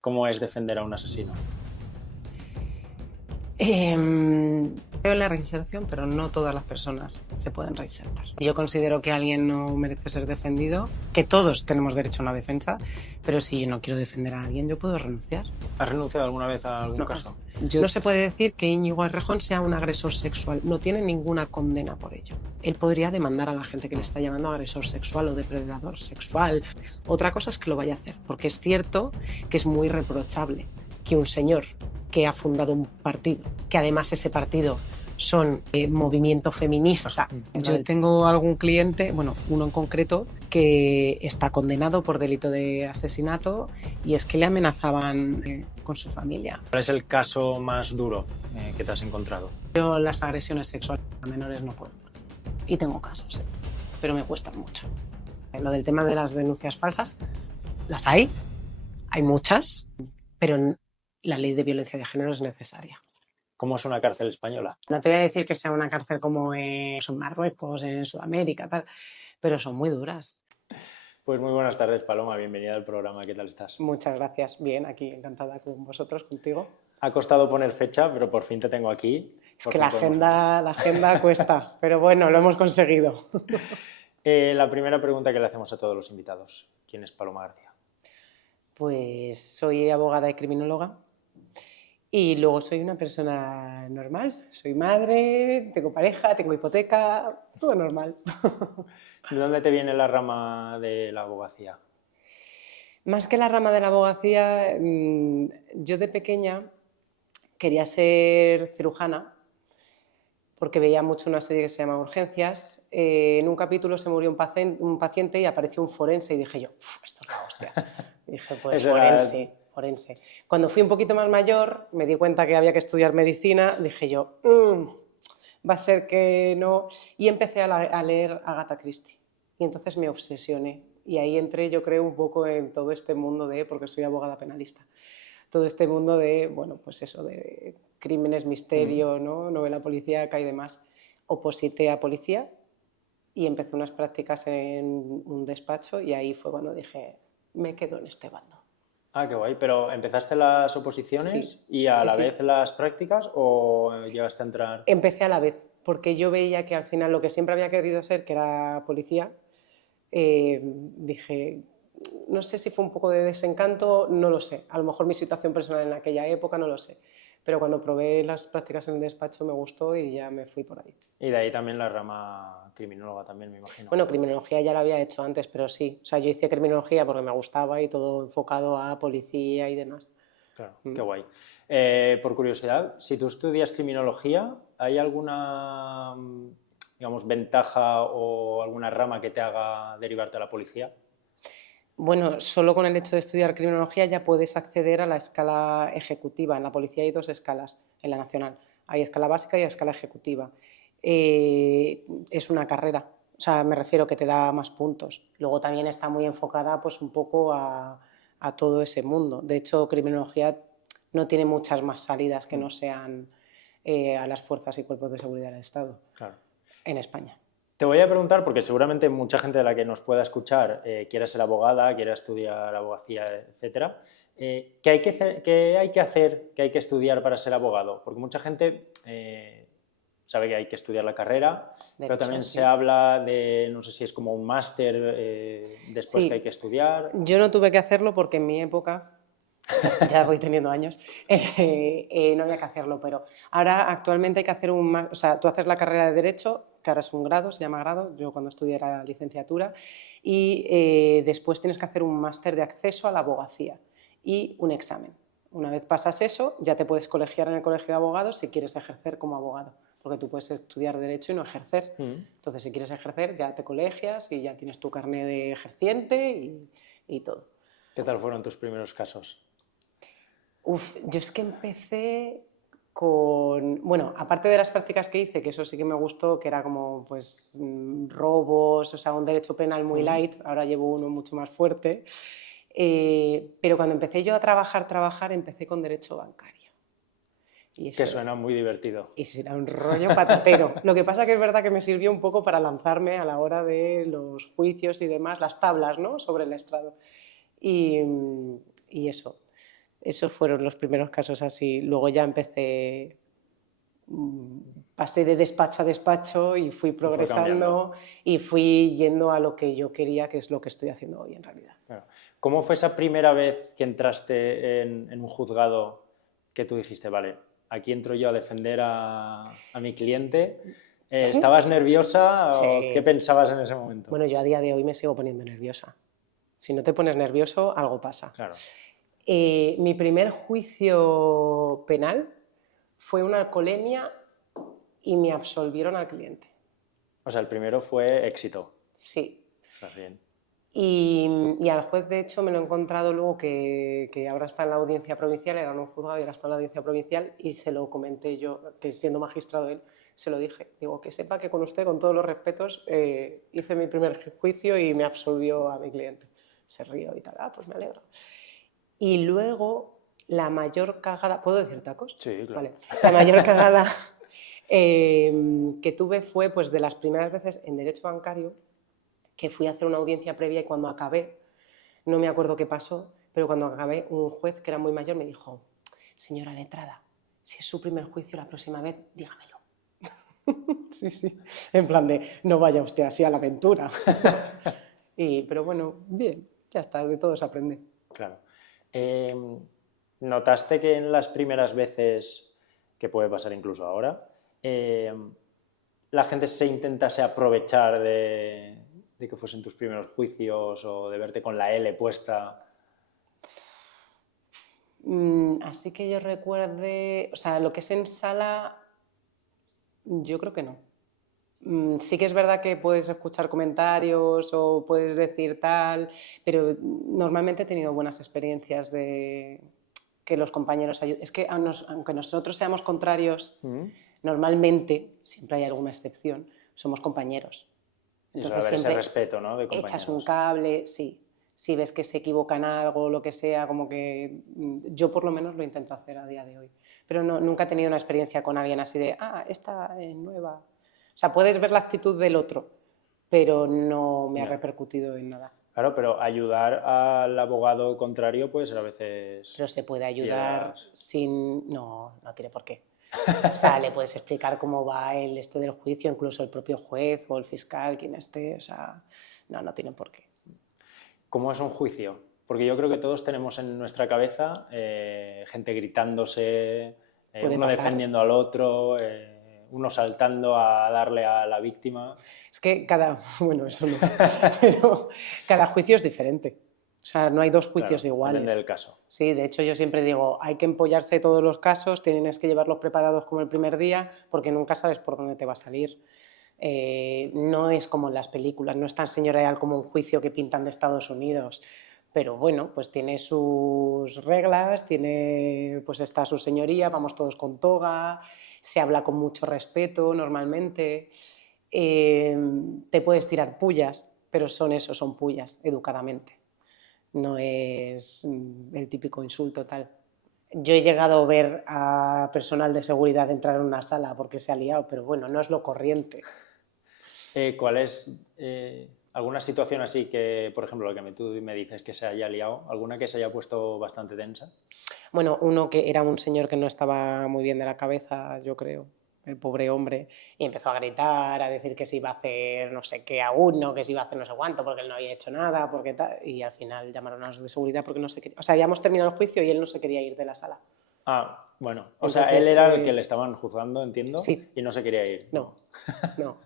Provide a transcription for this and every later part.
¿Cómo es defender a un asesino? Creo en la reinserción, pero no todas las personas se pueden reinsertar. Yo considero que alguien no merece ser defendido, que todos tenemos derecho a una defensa, pero si yo no quiero defender a alguien, yo puedo renunciar. ¿Has renunciado alguna vez a algún No, caso? no se puede decir que Íñigo Errejón sea un agresor sexual, no tiene ninguna condena por ello. Él podría demandar a la gente que le está llamando agresor sexual o depredador sexual. Otra cosa es que lo vaya a hacer, porque es cierto que es muy reprochable que un señor que ha fundado un partido, que además ese partido son movimiento feminista. Yo tengo algún cliente, bueno, uno en concreto, que está condenado por delito de asesinato y es que le amenazaban con su familia. ¿Cuál es el caso más duro que te has encontrado? Yo las agresiones sexuales a menores no puedo. Y tengo casos, pero me cuestan mucho. Lo del tema de las denuncias falsas, las hay muchas, pero la ley de violencia de género es necesaria. ¿Cómo es una cárcel española? No te voy a decir que sea una cárcel como en Marruecos, en Sudamérica, tal, pero son muy duras. Pues muy buenas tardes, Paloma, bienvenida al programa, ¿qué tal estás? Muchas gracias, bien, aquí encantada con vosotros, contigo. Ha costado poner fecha, pero por fin te tengo aquí. Es que la agenda cuesta, pero bueno, lo hemos conseguido. La primera pregunta que le hacemos a todos los invitados, ¿quién es Paloma García? Pues soy abogada y criminóloga. Y luego soy una persona normal, soy madre, tengo pareja, tengo hipoteca, todo normal. ¿De dónde te viene la rama de la abogacía? Más que la rama de la abogacía, yo de pequeña quería ser cirujana porque veía mucho una serie que se llama Urgencias. En un capítulo se murió un paciente y apareció un forense y dije yo, esto es la hostia. Y dije, pues forense. Cuando fui un poquito más mayor, me di cuenta que había que estudiar medicina, dije yo, va a ser que no. Y empecé a leer Agatha Christie. Y entonces me obsesioné. Y ahí entré, yo creo, un poco en todo este mundo porque soy abogada penalista, todo este mundo de, bueno, pues eso, de crímenes, misterio, ¿no? Novela policíaca y demás. Oposité a policía y empecé unas prácticas en un despacho y ahí fue cuando dije, me quedo en este bando. Ah, qué guay, pero ¿empezaste las oposiciones y a la vez las prácticas o llegaste a entrar? Empecé a la vez, porque yo veía que al final lo que siempre había querido ser, que era policía, dije, no sé si fue un poco de desencanto, no lo sé, a lo mejor mi situación personal en aquella época, no lo sé, pero cuando probé las prácticas en el despacho me gustó y ya me fui por ahí. Y de ahí también la rama criminóloga también, me imagino. Bueno, criminología ya la había hecho antes, pero sí, o sea, yo hice criminología porque me gustaba y todo enfocado a policía y demás. Claro, qué guay. Por curiosidad, si tú estudias criminología, ¿hay alguna, digamos, ventaja o alguna rama que te haga derivarte a la policía? Bueno, solo con el hecho de estudiar criminología ya puedes acceder a la escala ejecutiva. En la policía hay dos escalas, en la nacional. Hay escala básica y escala ejecutiva. Es una carrera, o sea, me refiero que te da más puntos. Luego también está muy enfocada pues un poco a todo ese mundo. De hecho, criminología no tiene muchas más salidas que no sean a las fuerzas y cuerpos de seguridad del Estado, Claro. en España. Te voy a preguntar, porque seguramente mucha gente de la que nos pueda escuchar quiera ser abogada, quiera estudiar abogacía, etcétera. ¿Qué hay que hacer, qué hay que estudiar para ser abogado? Porque mucha gente sabe que hay que estudiar la carrera, pero también se habla de, no sé si es como un máster después que hay que estudiar. Yo no tuve que hacerlo porque en mi época, ya voy teniendo años, no había que hacerlo, pero ahora actualmente hay que hacer o sea, tú haces la carrera de Derecho, que ahora es un grado, se llama grado, yo cuando estudié era licenciatura, y después tienes que hacer un máster de acceso a la abogacía y un examen. Una vez pasas eso, ya te puedes colegiar en el colegio de abogados si quieres ejercer como abogado, porque tú puedes estudiar Derecho y no ejercer. Entonces, si quieres ejercer, ya te colegias y ya tienes tu carnet de ejerciente y todo. ¿Qué tal fueron tus primeros casos? Yo es que empecé con, bueno, aparte de las prácticas que hice, que eso sí que me gustó, que era como pues robos, o sea, un derecho penal muy light, ahora llevo uno mucho más fuerte, pero cuando empecé yo a trabajar, empecé con derecho bancario. Y que suena muy divertido. Y era un rollo patatero. Lo que pasa que es verdad que me sirvió un poco para lanzarme a la hora de los juicios y demás, las tablas, ¿no?, sobre el estrado. Y eso. Esos fueron los primeros casos así. Luego ya empecé, pasé de despacho a despacho y fui Y fue cambiando. progresando y fui yendo a lo que yo quería, que es lo que estoy haciendo hoy en realidad. Claro. ¿Cómo fue esa primera vez que entraste en un juzgado que tú dijiste, vale, aquí entro yo a defender a mi cliente? ¿Estabas nerviosa o qué Sí. pensabas en ese momento? Bueno, yo a día de hoy me sigo poniendo nerviosa. Si no te pones nervioso, algo pasa. Claro. Mi primer juicio penal fue una alcoholemia y me absolvieron al cliente. O sea, el primero fue éxito. Sí. O sea, bien. Y al juez, de hecho, me lo he encontrado luego que ahora está en la audiencia provincial, era en un juzgado y ahora está en la audiencia provincial, y se lo comenté yo, que siendo magistrado él, se lo dije. Digo, que sepa que con usted, con todos los respetos, hice mi primer juicio y me absolvió a mi cliente. Se rió y tal, pues me alegro. Y luego, la mayor cagada... ¿Puedo decir tacos? Sí, claro. Vale. La mayor cagada que tuve fue pues, de las primeras veces en derecho bancario, que fui a hacer una audiencia previa y cuando acabé, no me acuerdo qué pasó, pero cuando acabé, un juez que era muy mayor me dijo, señora letrada, si es su primer juicio, la próxima vez, dígamelo. Sí, sí, en plan de, no vaya usted así a la aventura. Pero bueno, bien, ya está, de todo se aprende. Claro. ¿Notaste que en las primeras veces, que puede pasar incluso ahora, la gente se intentase aprovechar de que fuesen tus primeros juicios o de verte con la L puesta? Así que yo recuerde, o sea, lo que es en sala, yo creo que no. Sí que es verdad que puedes escuchar comentarios o puedes decir tal, pero normalmente he tenido buenas experiencias de que los compañeros ayuden. Es que aunque nosotros seamos contrarios, normalmente, siempre hay alguna excepción, somos compañeros. Y suele Entonces haber ese siempre respeto, ¿no?, de echas un compañeros. cable, sí. Si ves que se equivocan algo o lo que sea, como que yo por lo menos lo intento hacer a día de hoy. Pero no, nunca he tenido una experiencia con alguien así de, esta es nueva. O sea, puedes ver la actitud del otro, pero no me ha repercutido en nada. Claro, pero ayudar al abogado contrario puede ser a veces Pero se puede ayudar piedras. sin... No, no tiene por qué. O sea, le puedes explicar cómo va el del juicio, incluso el propio juez o el fiscal, quien esté. O sea, no tienen por qué. ¿Cómo es un juicio? Porque yo creo que todos tenemos en nuestra cabeza gente gritándose, Puede uno pasar. defendiendo al otro, uno saltando a darle a la víctima. Es que bueno, eso no, pero cada juicio es diferente. O sea, no hay dos juicios Claro, iguales. depende del caso. Sí, de hecho yo siempre digo, hay que empollarse todos los casos, tienes que llevarlos preparados como el primer día, porque nunca sabes por dónde te va a salir. No es como en las películas, no es tan señorial como un juicio que pintan de Estados Unidos, pero bueno, pues tiene sus reglas, pues está su señoría, vamos todos con toga, se habla con mucho respeto normalmente, te puedes tirar pullas, pero son pullas, educadamente, no es el típico insulto tal. Yo he llegado a ver a personal de seguridad entrar en una sala porque se ha liado, pero bueno, no es lo corriente. ¿Cuál es alguna situación así que, por ejemplo, lo que tú me dices que se haya liado, alguna que se haya puesto bastante tensa? Bueno, uno que era un señor que no estaba muy bien de la cabeza, yo creo, el pobre hombre, y empezó a gritar, a decir que se iba a hacer no sé qué a uno, que se iba a hacer no sé cuánto, porque él no había hecho nada, porque tal, y al final llamaron a los de seguridad porque no se quería... O sea, habíamos terminado el juicio y él no se quería ir de la sala. Bueno, o Entonces, sea, él era el que le estaban juzgando, entiendo, sí, y no se quería ir. no,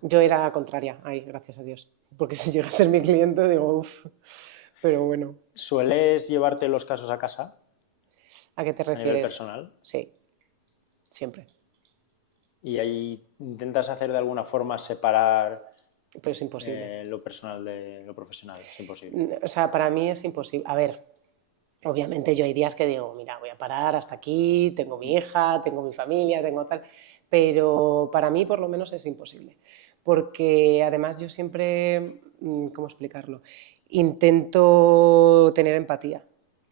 yo era la contraria, ahí, gracias a Dios, porque si llega a ser mi cliente, digo, uff, pero bueno. ¿Sueles llevarte los casos a casa? ¿A qué te A nivel refieres? personal. Sí, siempre. Y ahí intentas hacer de alguna forma separar Pero es imposible. lo personal de lo profesional. Es imposible. O sea, para mí es imposible. A ver, obviamente yo hay días que digo, mira, voy a parar hasta aquí, tengo mi hija, tengo mi familia, tengo tal, pero para mí por lo menos es imposible. Porque además yo siempre, ¿cómo explicarlo? Intento tener empatía.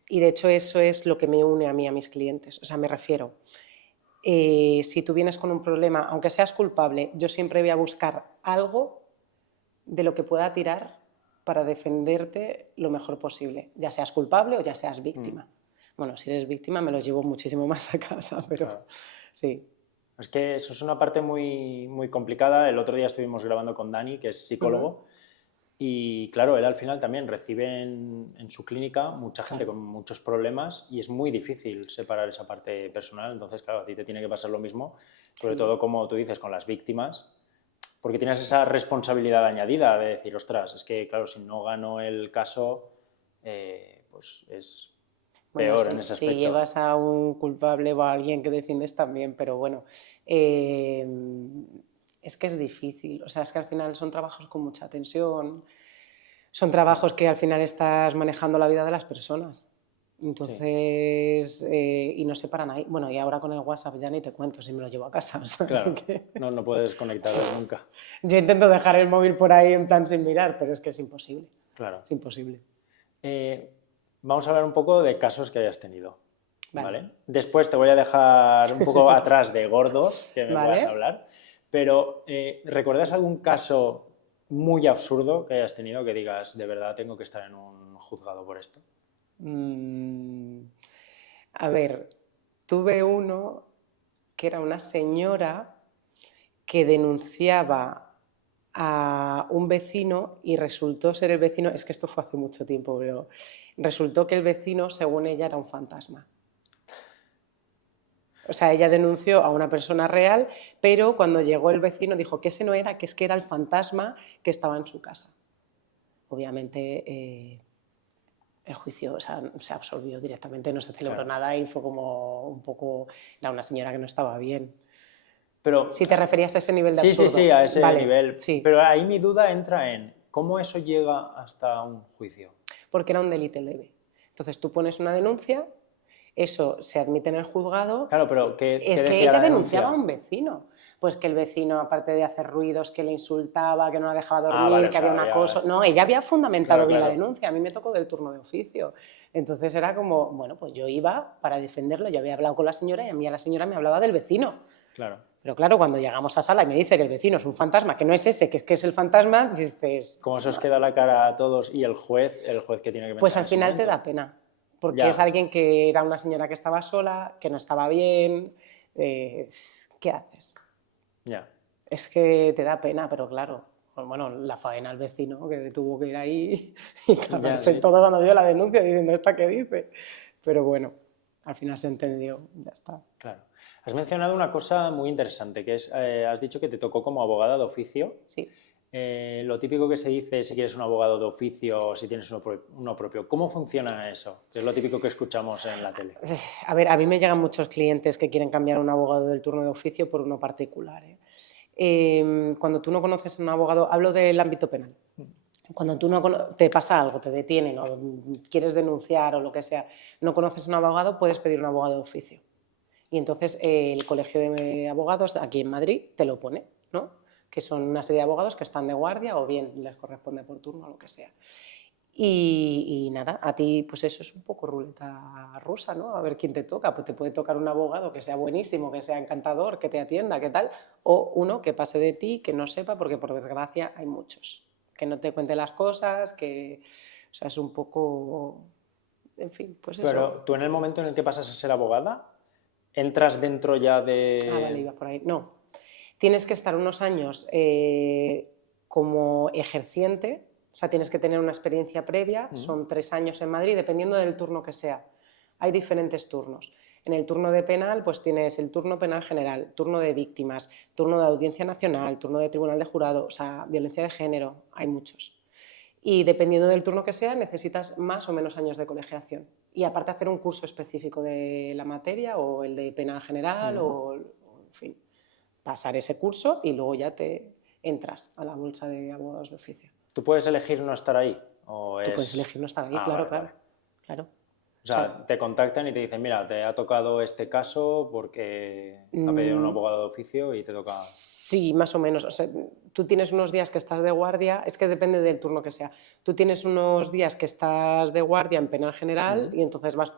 Y de hecho eso es lo que me une a mí, a mis clientes. O sea, me refiero, si tú vienes con un problema, aunque seas culpable, yo siempre voy a buscar algo de lo que pueda tirar para defenderte lo mejor posible, ya seas culpable o ya seas víctima. Bueno, si eres víctima me los llevo muchísimo más a casa, pero Claro. sí. Es que eso es una parte muy, muy complicada. El otro día estuvimos grabando con Dani, que es psicólogo, y claro, él al final también recibe en su clínica mucha gente Claro. con muchos problemas y es muy difícil separar esa parte personal. Entonces, claro, a ti te tiene que pasar lo mismo, sobre Sí. todo como tú dices, con las víctimas, porque tienes esa responsabilidad añadida de decir, ostras, es que claro, si no gano el caso, pues es Bueno, peor en si, ese si aspecto. llevas a un culpable o a alguien que defiendes también, pero bueno, eh, es que es difícil. O sea, es que al final son trabajos con mucha tensión, son trabajos que al final estás manejando la vida de las personas. Sí, Entonces, y no se paran ahí. Bueno, y ahora con el WhatsApp ya ni te cuento si me lo llevo a casa. O sea, claro, que no, no puedes conectar nunca. yo intento dejar el móvil por ahí en plan sin mirar, pero es que es imposible. Claro. Es imposible. Vamos a hablar un poco de casos que hayas tenido, Vale. ¿vale? Después te voy a dejar un poco atrás de gordos que me puedas ¿Vale? hablar, pero ¿recuerdas algún caso muy absurdo que hayas tenido que digas, de verdad tengo que estar en un juzgado por esto? Mm, a ver, tuve uno que era una señora que denunciaba a un vecino y resultó ser el vecino, es que esto fue hace mucho tiempo, pero resultó que el vecino, según ella, era un fantasma. O sea, ella denunció a una persona real, pero cuando llegó el vecino dijo que ese no era, que es que era el fantasma que estaba en su casa. Obviamente el juicio, o sea, se absolvió directamente, no se celebró Claro. nada y fue como un poco, era una señora que no estaba bien. Pero Si te referías a ese nivel de sí, sí, sí, absurdo, a ese vale, nivel. sí, Pero ahí mi duda entra en cómo eso llega hasta un juicio. porque era un delito leve. Entonces tú pones una denuncia, eso se admite en el juzgado. Claro, pero ¿qué Es que decía ella la denunciaba a denuncia? un vecino. Pues que el vecino, aparte de hacer ruidos, que le insultaba, que no la dejaba Ah, vale, dormir, o que había sea, un había... acoso. No, ella había fundamentado Claro, bien la claro, denuncia. A mí me tocó del turno de oficio. Entonces era como, bueno, pues yo iba para defenderlo. Yo había hablado con la señora y a mí a la señora me hablaba del vecino. claro. Pero claro, cuando llegamos a sala y me dice que el vecino es un fantasma, que no es ese, que es el fantasma, dices, ¿Cómo se os queda la cara a todos y el juez que tiene que pues pensar al en ese final te momento? da pena. Porque es Ya, alguien que era una señora que estaba sola, que no estaba bien. ¿Qué haces? ya. Es que te da pena, pero claro, bueno, la faena al vecino que tuvo que ir ahí y Ya, cagarse sí. todo cuando vio la denuncia diciendo, ¿esta qué dice? Pero bueno, al final se entendió, ya está. Claro. Has mencionado una cosa muy interesante, que es, has dicho que te tocó como abogada de oficio. Sí. Lo típico que se dice si quieres un abogado de oficio o si tienes uno propio. ¿Cómo funciona eso? Que es lo típico que escuchamos en la tele. A ver, a mí me llegan muchos clientes que quieren cambiar un abogado del turno de oficio por uno particular. Cuando tú no conoces a un abogado, hablo del ámbito penal. Cuando tú no te pasa algo, te detienen o quieres denunciar o lo que sea, no conoces a un abogado, puedes pedir un abogado de oficio. Y entonces el Colegio de Abogados aquí en Madrid te lo pone, ¿no? Que son una serie de abogados que están de guardia o bien les corresponde por turno o lo que sea. Y nada, a ti pues eso es un poco ruleta rusa, ¿no? A ver quién te toca. Pues te puede tocar un abogado que sea buenísimo, que sea encantador, que te atienda, qué tal, o uno que pase de ti, que no sepa, porque por desgracia hay muchos. Que no te cuente las cosas, que... O sea, es un poco... En fin, pues eso. Pero tú en el momento en el que pasas a ser abogada, entras dentro ya Ah, vale, de... iba por ahí. No. Tienes que estar unos años como ejerciente, o sea, tienes que tener una experiencia previa, son 3 años en Madrid, dependiendo del turno que sea. Hay diferentes turnos. En el turno de penal, pues tienes el turno penal general, turno de víctimas, turno de audiencia nacional, turno de tribunal de jurado, o sea, violencia de género, hay muchos. Y dependiendo del turno que sea, necesitas más o menos años de colegiación. Y aparte hacer un curso específico de la materia o el de penal general o en fin, pasar ese curso y luego ya te entras a la bolsa de abogados de oficio. ¿Tú puedes elegir no estar ahí? ¿O Tú puedes es...? elegir no estar ahí, Ah, claro, vale, claro, vale. claro. O O sea, sea, te contactan y te dicen, mira, te ha tocado este caso porque ha pedido un abogado de oficio y te toca... sí, más o menos. O sea, tú tienes unos días que estás de guardia, es que depende del turno que sea. Tú tienes unos días que estás de guardia en penal general y entonces vas,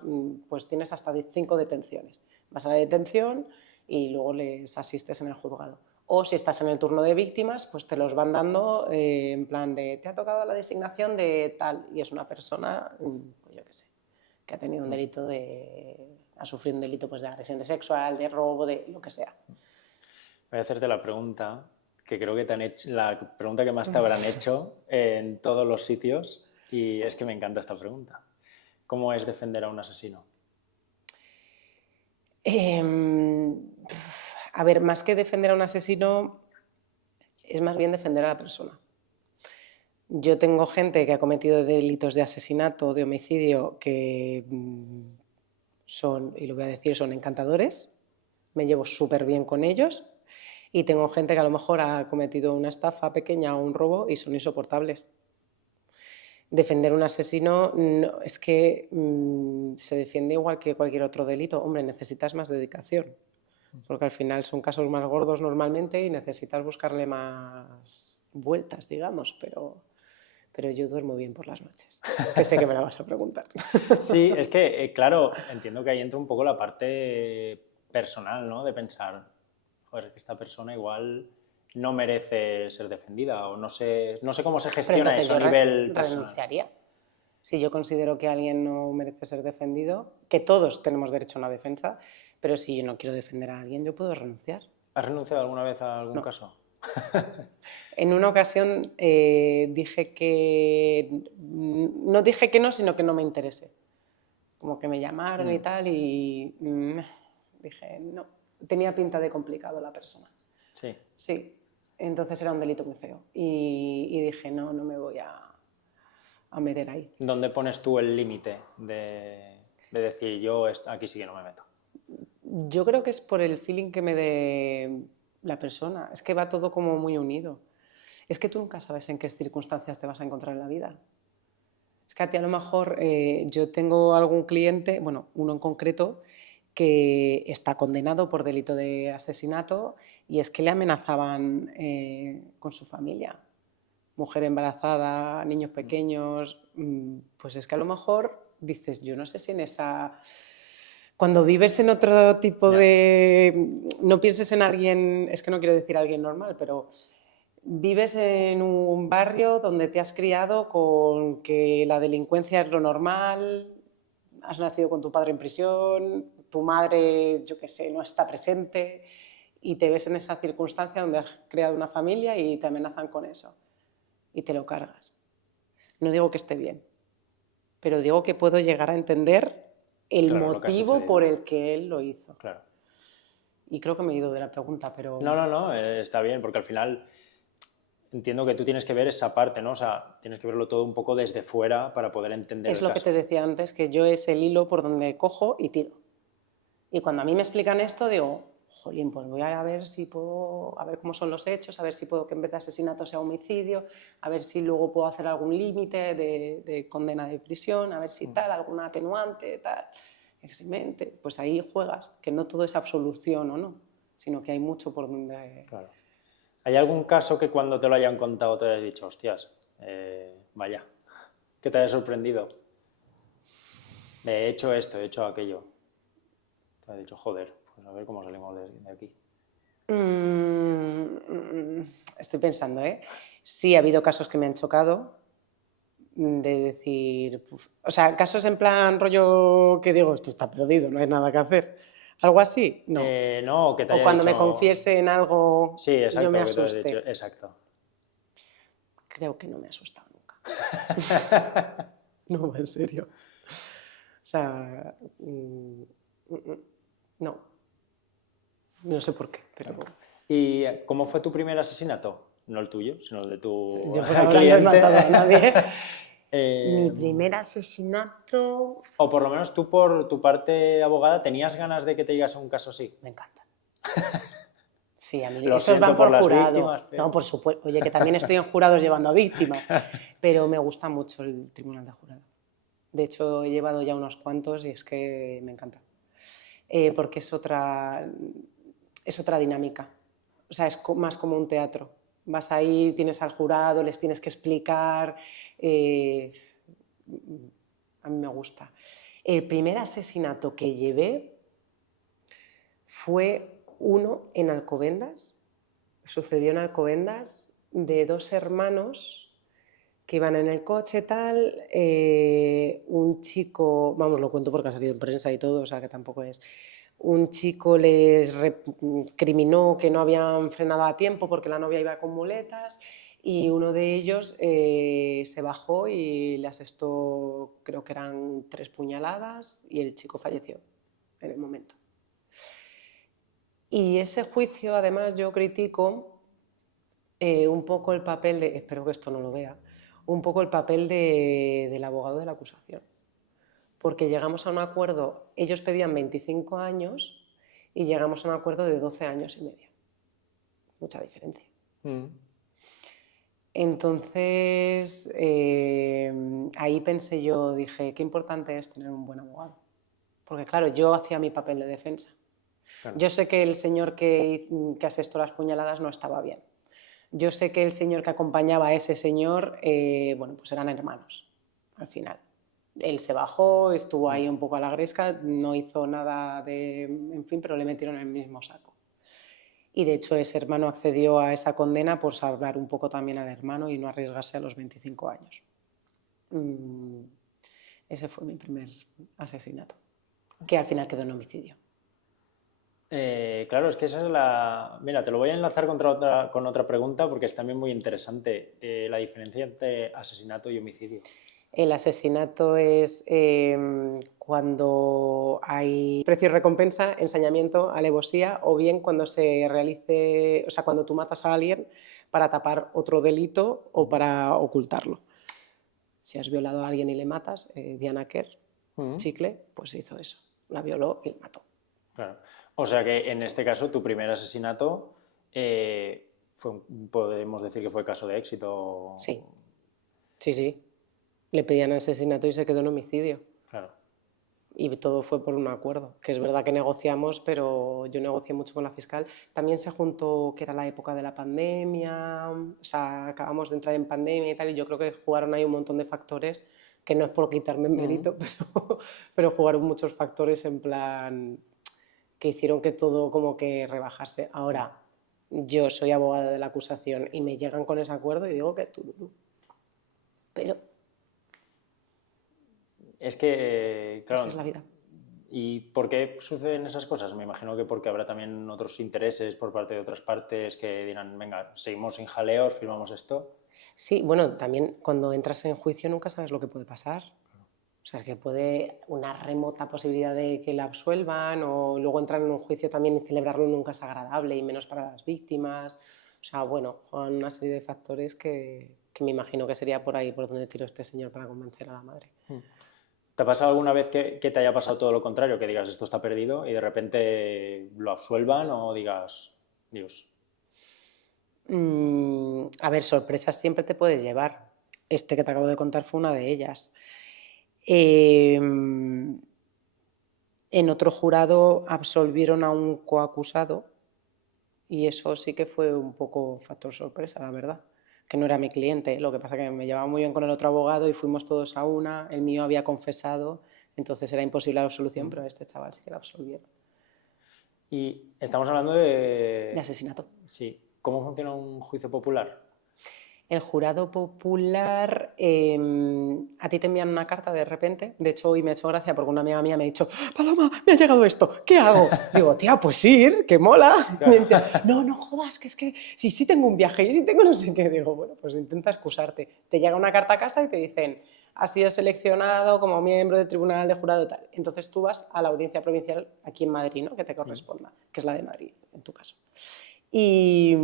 pues tienes hasta 5 detenciones. Vas a la detención y luego les asistes en el juzgado. O si estás en el turno de víctimas, pues te los van dando en plan de, te ha tocado la designación de tal, y es una persona, pues yo qué sé, que ha tenido un delito ha sufrido un delito pues, de agresión sexual, de robo, de lo que sea. Voy a hacerte la pregunta que creo que te han hecho, la pregunta que más te habrán hecho en todos los sitios, y es que me encanta esta pregunta. ¿Cómo es defender a un asesino? A ver, más que defender a un asesino, es más bien defender a la persona. Yo tengo gente que ha cometido delitos de asesinato, de homicidio, que son, y lo voy a decir, son encantadores, me llevo súper bien con ellos, y tengo gente que a lo mejor ha cometido una estafa pequeña o un robo y son insoportables. Defender a un asesino no, es que se defiende igual que cualquier otro delito. Hombre, necesitas más dedicación, porque al final son casos más gordos normalmente y necesitas buscarle más vueltas, digamos, pero yo duermo bien por las noches, que sé que me la vas a preguntar. Sí, es que, claro, entiendo que ahí entra un poco la parte personal, ¿no? De pensar, joder, que esta persona igual no merece ser defendida o no sé cómo se Pero gestiona entonces eso a yo nivel personal. renunciaría. Si yo considero que alguien no merece ser defendido, que todos tenemos derecho a una defensa, pero si yo no quiero defender a alguien, yo puedo renunciar. ¿Has renunciado alguna vez a algún No. caso? En una ocasión dije que... No dije que no, sino que no me interesé. Como que me llamaron y tal y dije no. Tenía pinta de complicado la persona. Sí. Sí. Entonces era un delito muy feo. Y dije no me voy a meter ahí. ¿Dónde pones tú el límite de decir yo aquí sí que no me meto? Yo creo que es por el feeling que me dé la persona. Es que va todo como muy unido. Es que tú nunca sabes en qué circunstancias te vas a encontrar en la vida. Es que a ti a lo mejor yo tengo algún cliente, bueno, uno en concreto, que está condenado por delito de asesinato y es que le amenazaban con su familia. Mujer embarazada, niños pequeños, pues es que a lo mejor dices, yo no sé si en esa... Cuando vives en otro tipo de... No pienses en alguien, es que no quiero decir alguien normal, pero vives en un barrio donde te has criado con que la delincuencia es lo normal, has nacido con tu padre en prisión, tu madre, yo qué sé, no está presente y te ves en esa circunstancia donde has creado una familia y te amenazan con eso y te lo cargas. No digo que esté bien, pero digo que puedo llegar a entender el motivo por el que él lo hizo. Claro. Y creo que me he ido de la pregunta, pero... No, está bien, porque al final entiendo que tú tienes que ver esa parte, ¿no? O sea, tienes que verlo todo un poco desde fuera para poder entender Es el lo caso. que te decía antes, que yo es el hilo por donde cojo y tiro. Y cuando a mí me explican esto, digo, jolín, pues voy a ver si puedo, a ver cómo son los hechos, a ver si puedo que en vez de asesinato sea homicidio, a ver si luego puedo hacer algún límite de condena de prisión, a ver si tal, alguna atenuante, tal, eximente. Pues ahí juegas, que no todo es absolución o no, sino que hay mucho por donde... Claro. ¿Hay algún caso que cuando te lo hayan contado te hayas dicho, hostias, vaya, que te haya sorprendido? He hecho esto, he hecho aquello. Te has dicho, joder, pues a ver cómo salimos de aquí. Estoy pensando, ¿eh? Sí, ha habido casos que me han chocado, de decir, o sea, casos en plan rollo que digo, esto está perdido, no hay nada que hacer. ¿Algo así? No. No, que te O haya cuando dicho... me confiese en algo, sí, exacto, yo me que te hayas asuste. dicho, exacto. Creo que no me he asustado nunca. No, en serio. O sea, no. No sé por qué, pero... ¿Y cómo fue tu primer asesinato? No el tuyo, sino el de tu Yo por ahora no he cliente. matado a nadie. Mi primer asesinato... O por lo menos tú, por tu parte abogada, ¿tenías ganas de que te llegase un caso así? Me encanta. Sí, a mí Lo esos siento van por por las jurado. víctimas, pero... No, por supuesto. Oye, que también estoy en jurados llevando a víctimas, pero me gusta mucho el tribunal de jurado. De hecho, he llevado ya unos cuantos y es que me encanta. Porque es otra dinámica. O sea, es más como un teatro. Vas ahí, tienes al jurado, les tienes que explicar. A mí me gusta. El primer asesinato que llevé fue uno en Alcobendas. Sucedió en Alcobendas, de dos hermanos que iban en el coche, tal, un chico, vamos, lo cuento porque ha salido en prensa y todo, o sea que tampoco es, un chico les recriminó que no habían frenado a tiempo porque la novia iba con muletas y uno de ellos se bajó y le asestó, creo que eran 3 puñaladas y el chico falleció en el momento. Y ese juicio, además, yo critico un poco el papel de, espero que esto no lo vea, un poco el papel del abogado de la acusación. Porque llegamos a un acuerdo, ellos pedían 25 años y llegamos a un acuerdo de 12 años y medio. Mucha diferencia. Entonces, ahí pensé yo, dije, qué importante es tener un buen abogado. Porque claro, yo hacía mi papel de defensa. Claro. Yo sé que el señor que asestó las puñaladas no estaba bien. Yo sé que el señor que acompañaba a ese señor, bueno, pues eran hermanos, al final. Él se bajó, estuvo ahí un poco a la gresca, no hizo nada de, en fin, pero le metieron en el mismo saco. Y de hecho ese hermano accedió a esa condena por salvar un poco también al hermano y no arriesgarse a los 25 años. Ese fue mi primer asesinato, que al final quedó en homicidio. Claro, es que esa es la... Mira, te lo voy a enlazar con otra pregunta porque es también muy interesante, la diferencia entre asesinato y homicidio. El asesinato es cuando hay precio y recompensa, ensañamiento, alevosía, o bien cuando se realice, o sea, cuando tú matas a alguien para tapar otro delito o para ocultarlo. Si has violado a alguien y le matas, Diana Kerr, Chicle, pues hizo eso, la violó y la mató. Claro. O sea que en este caso tu primer asesinato podemos decir que fue caso de éxito. Sí, sí, sí. Le pedían asesinato y se quedó en homicidio. Claro. Y todo fue por un acuerdo, que es verdad que negociamos, pero yo negocié mucho con la fiscal. También se juntó que era la época de la pandemia, o sea, acabamos de entrar en pandemia y tal, y yo creo que jugaron ahí un montón de factores, que no es por quitarme mérito, pero jugaron muchos factores en plan que hicieron que todo como que rebajase. Ahora, yo soy abogada de la acusación y me llegan con ese acuerdo y digo que tú, pero... Es que, claro, esa es la vida. ¿Y por qué suceden esas cosas? Me imagino que porque habrá también otros intereses por parte de otras partes que dirán, venga, seguimos sin jaleos, firmamos esto. Sí, bueno, también cuando entras en juicio nunca sabes lo que puede pasar. O sea, es que puede una remota posibilidad de que la absuelvan o luego entrar en un juicio también y celebrarlo nunca es agradable y menos para las víctimas. O sea, bueno, juegan una serie de factores que me imagino que sería por ahí por donde tiró este señor para convencer a la madre. ¿Te ha pasado alguna vez que te haya pasado todo lo contrario? Que digas, esto está perdido y de repente lo absuelvan o digas, Dios. A ver, sorpresas siempre te puedes llevar. Este que te acabo de contar fue una de ellas. En otro jurado absolvieron a un coacusado y eso sí que fue un poco factor sorpresa, la verdad, que no era mi cliente. Lo que pasa es que me llevaba muy bien con el otro abogado y fuimos todos a una, el mío había confesado, entonces era imposible la absolución, pero a este chaval sí que la absolvieron. Y estamos hablando de... De asesinato. Sí. ¿Cómo funciona un juicio popular? El jurado popular, a ti te envían una carta de repente. De hecho, hoy me ha hecho gracia porque una amiga mía me ha dicho, Paloma, me ha llegado esto, ¿qué hago? Digo, tía, pues ir, que mola. Claro. No jodas, que es que sí tengo un viaje y sí tengo no sé qué. Digo, bueno, pues intenta excusarte. Te llega una carta a casa y te dicen, has sido seleccionado como miembro del tribunal de jurado y tal. Entonces tú vas a la audiencia provincial aquí en Madrid, ¿no? Que te corresponda, que es la de Madrid, en tu caso. Y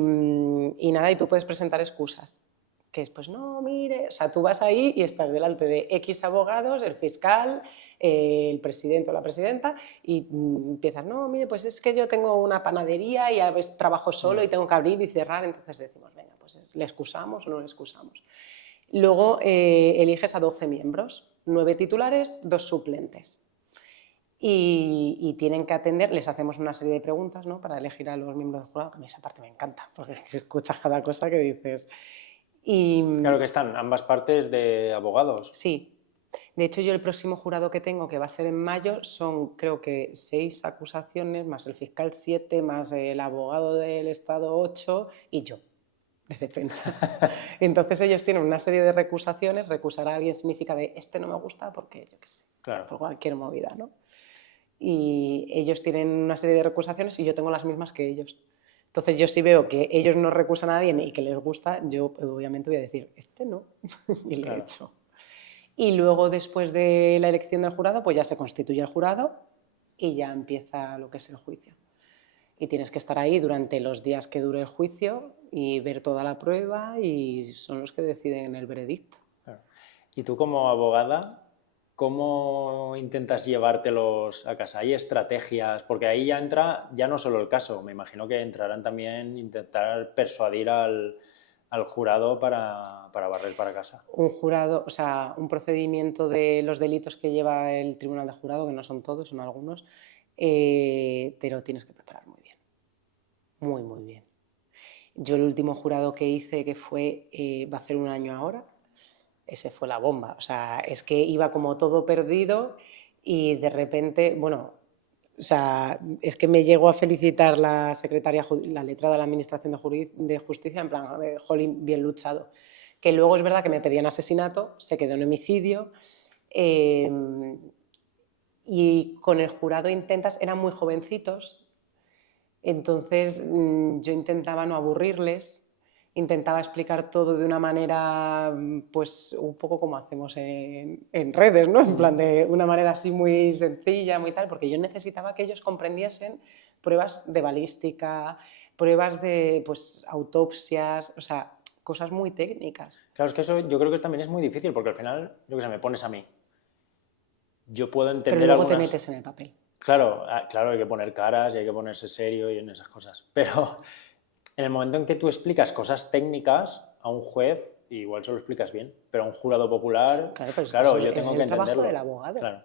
nada, y tú puedes presentar excusas. Que es, pues no, mire, o sea, tú vas ahí y estás delante de X abogados, el fiscal, el presidente o la presidenta, y empiezas, no, mire, pues es que yo tengo una panadería y a veces trabajo solo y tengo que abrir y cerrar, entonces decimos, venga, pues ¿le excusamos o no le excusamos? Luego eliges a 12 miembros, 9 titulares, 2 suplentes. Y tienen que atender, les hacemos una serie de preguntas, ¿no? Para elegir a los miembros del jurado, que a mí esa parte me encanta, porque escuchas cada cosa que dices... Claro que están ambas partes de abogados. Sí. De hecho, yo el próximo jurado que tengo, que va a ser en mayo, son creo que 6 acusaciones, más el fiscal 7, más el abogado del Estado 8 y yo. de defensa. Entonces ellos tienen una serie de recusaciones. Recusar a alguien significa de este no me gusta porque, yo qué sé, Claro. por cualquier movida, ¿no? Y ellos tienen una serie de recusaciones y yo tengo las mismas que ellos. Entonces yo si veo que ellos no recusan a alguien y que les gusta, yo obviamente voy a decir, este no, y le Claro. echo. Y luego después de la elección del jurado, pues ya se constituye el jurado y ya empieza lo que es el juicio. Y tienes que estar ahí durante los días que dure el juicio y ver toda la prueba y son los que deciden el veredicto. Claro. Y tú como abogada, ¿cómo intentas llevártelos a casa? ¿Hay estrategias? Porque ahí ya entra ya no solo el caso, me imagino que entrarán también intentar persuadir al jurado para barrer para casa. Un jurado, o sea, un procedimiento de los delitos que lleva el tribunal de jurado, que no son todos, son algunos, te lo tienes que preparar muy bien. Muy, muy bien. Yo el último jurado que hice, que fue, va a hacer un año ahora, ese fue la bomba. O sea, es que iba como todo perdido y de repente, bueno, o sea, es que me llegó a felicitar la secretaria, la letrada de la Administración de Justicia, en plan, jolín, bien luchado. Que luego es verdad que me pedían asesinato, se quedó en homicidio, y con el jurado intentas, eran muy jovencitos, entonces yo intentaba no aburrirles, intentaba explicar todo de una manera, pues un poco como hacemos en redes, ¿no? En plan de una manera así muy sencilla, muy tal, porque yo necesitaba que ellos comprendiesen pruebas de balística, pruebas de pues, autopsias, o sea, cosas muy técnicas. Claro, es que eso yo creo que también es muy difícil, porque al final, yo qué sé, me pones a mí. Yo puedo Pero entender luego te algunas... metes en el papel. Claro, claro, hay que poner caras y hay que ponerse serio y en esas cosas. Pero en el momento en que tú explicas cosas técnicas a un juez, igual se lo explicas bien, pero a un jurado popular, Claro, pero es que claro, eso yo es tengo que el trabajo del entenderlo. abogado. Claro.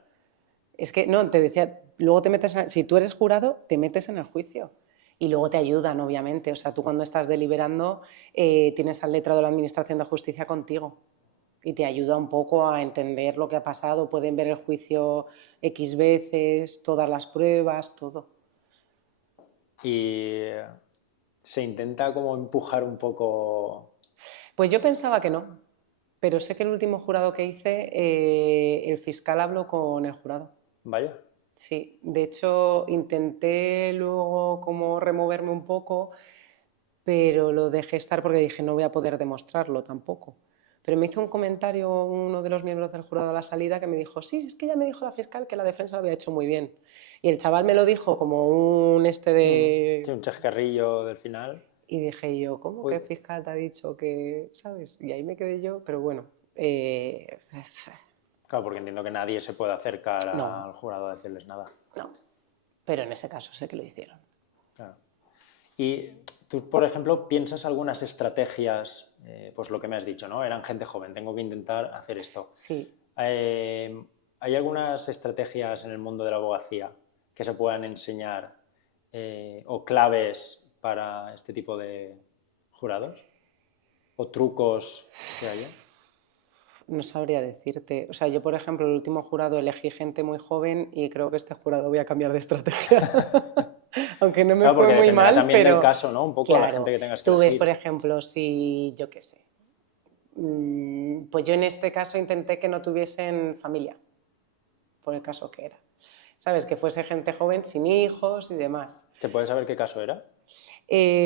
Es que, no, te decía, luego te metes, si tú eres jurado, te metes en el juicio. Y luego te ayudan, obviamente. O sea, tú cuando estás deliberando tienes al letrado de la Administración de Justicia contigo. Y te ayuda un poco a entender lo que ha pasado. Pueden ver el juicio X veces, todas las pruebas, todo. Y se intenta como empujar un poco... Pues yo pensaba que no. Pero sé que el último jurado que hice, el fiscal habló con el jurado. Vaya. Sí, de hecho intenté luego como removerme un poco, pero lo dejé estar porque dije no voy a poder demostrarlo tampoco. Pero me hizo un comentario uno de los miembros del jurado a la salida que me dijo, sí, es que ya me dijo la fiscal que la defensa lo había hecho muy bien. Y el chaval me lo dijo como un Sí, de... un chascarrillo del final. Y dije yo, ¿cómo que Uy. el fiscal te ha dicho que, sabes? Y ahí me quedé yo, pero bueno, Claro, porque entiendo que nadie se puede acercar no, al jurado a decirles nada. no. Pero en ese caso sé que lo hicieron. Claro. Y tú, por ejemplo, piensas algunas estrategias, pues lo que me has dicho, ¿no? Eran gente joven, tengo que intentar hacer esto. Sí. ¿Hay algunas estrategias en el mundo de la abogacía que se puedan enseñar o claves para este tipo de jurados? ¿O trucos que haya? No sabría decirte. O sea, yo, por ejemplo, el último jurado elegí gente muy joven y creo que este jurado voy a cambiar de estrategia. Aunque no me Claro, fue porque muy dependerá mal, también del pero caso, ¿no? Un poco la gente claro. que tengas que Tú ves, elegir. por ejemplo, si, yo qué sé, pues yo en este caso intenté que no tuviesen familia, por el caso que era. ¿Sabes? Que fuese gente joven sin hijos y demás. ¿Se puede saber qué caso era?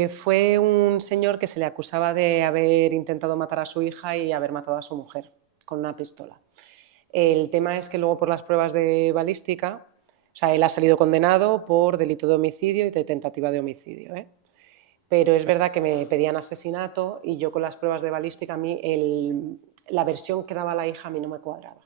Fue un señor que se le acusaba de haber intentado matar a su hija y haber matado a su mujer con una pistola. El tema es que luego por las pruebas de balística, o sea, él ha salido condenado por delito de homicidio y de tentativa de homicidio, ¿eh? Pero es verdad que me pedían asesinato y yo con las pruebas de balística, a mí la versión que daba la hija a mí no me cuadraba.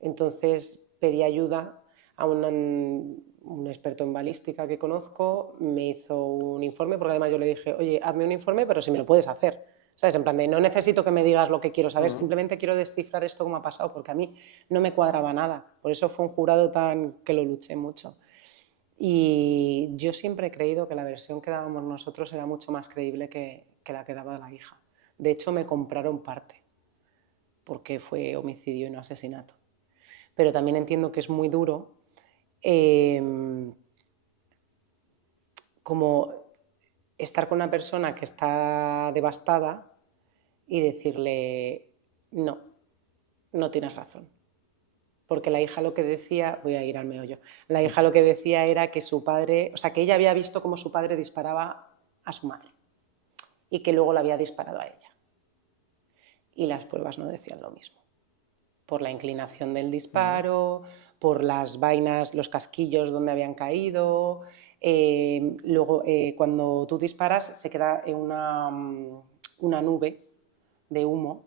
Entonces pedí ayuda a un experto en balística que conozco, me hizo un informe, porque además yo le dije, oye, hazme un informe, pero si me lo puedes hacer. ¿Sabes? En plan de, no necesito que me digas lo que quiero saber, simplemente quiero descifrar esto como ha pasado, porque a mí no me cuadraba nada. Por eso fue un jurado tan que lo luché mucho. Y yo siempre he creído que la versión que dábamos nosotros era mucho más creíble que la que daba la hija. De hecho, me compraron parte, porque fue homicidio y no asesinato. Pero también entiendo que es muy duro como estar con una persona que está devastada y decirle, no, no tienes razón. Porque la hija lo que decía, voy a ir al meollo, la hija lo que decía era que su padre, o sea, que ella había visto cómo su padre disparaba a su madre y que luego la había disparado a ella. Y las pruebas no decían lo mismo. Por la inclinación del disparo, por las vainas, los casquillos donde habían caído. Luego, cuando tú disparas, se queda en una nube de humo,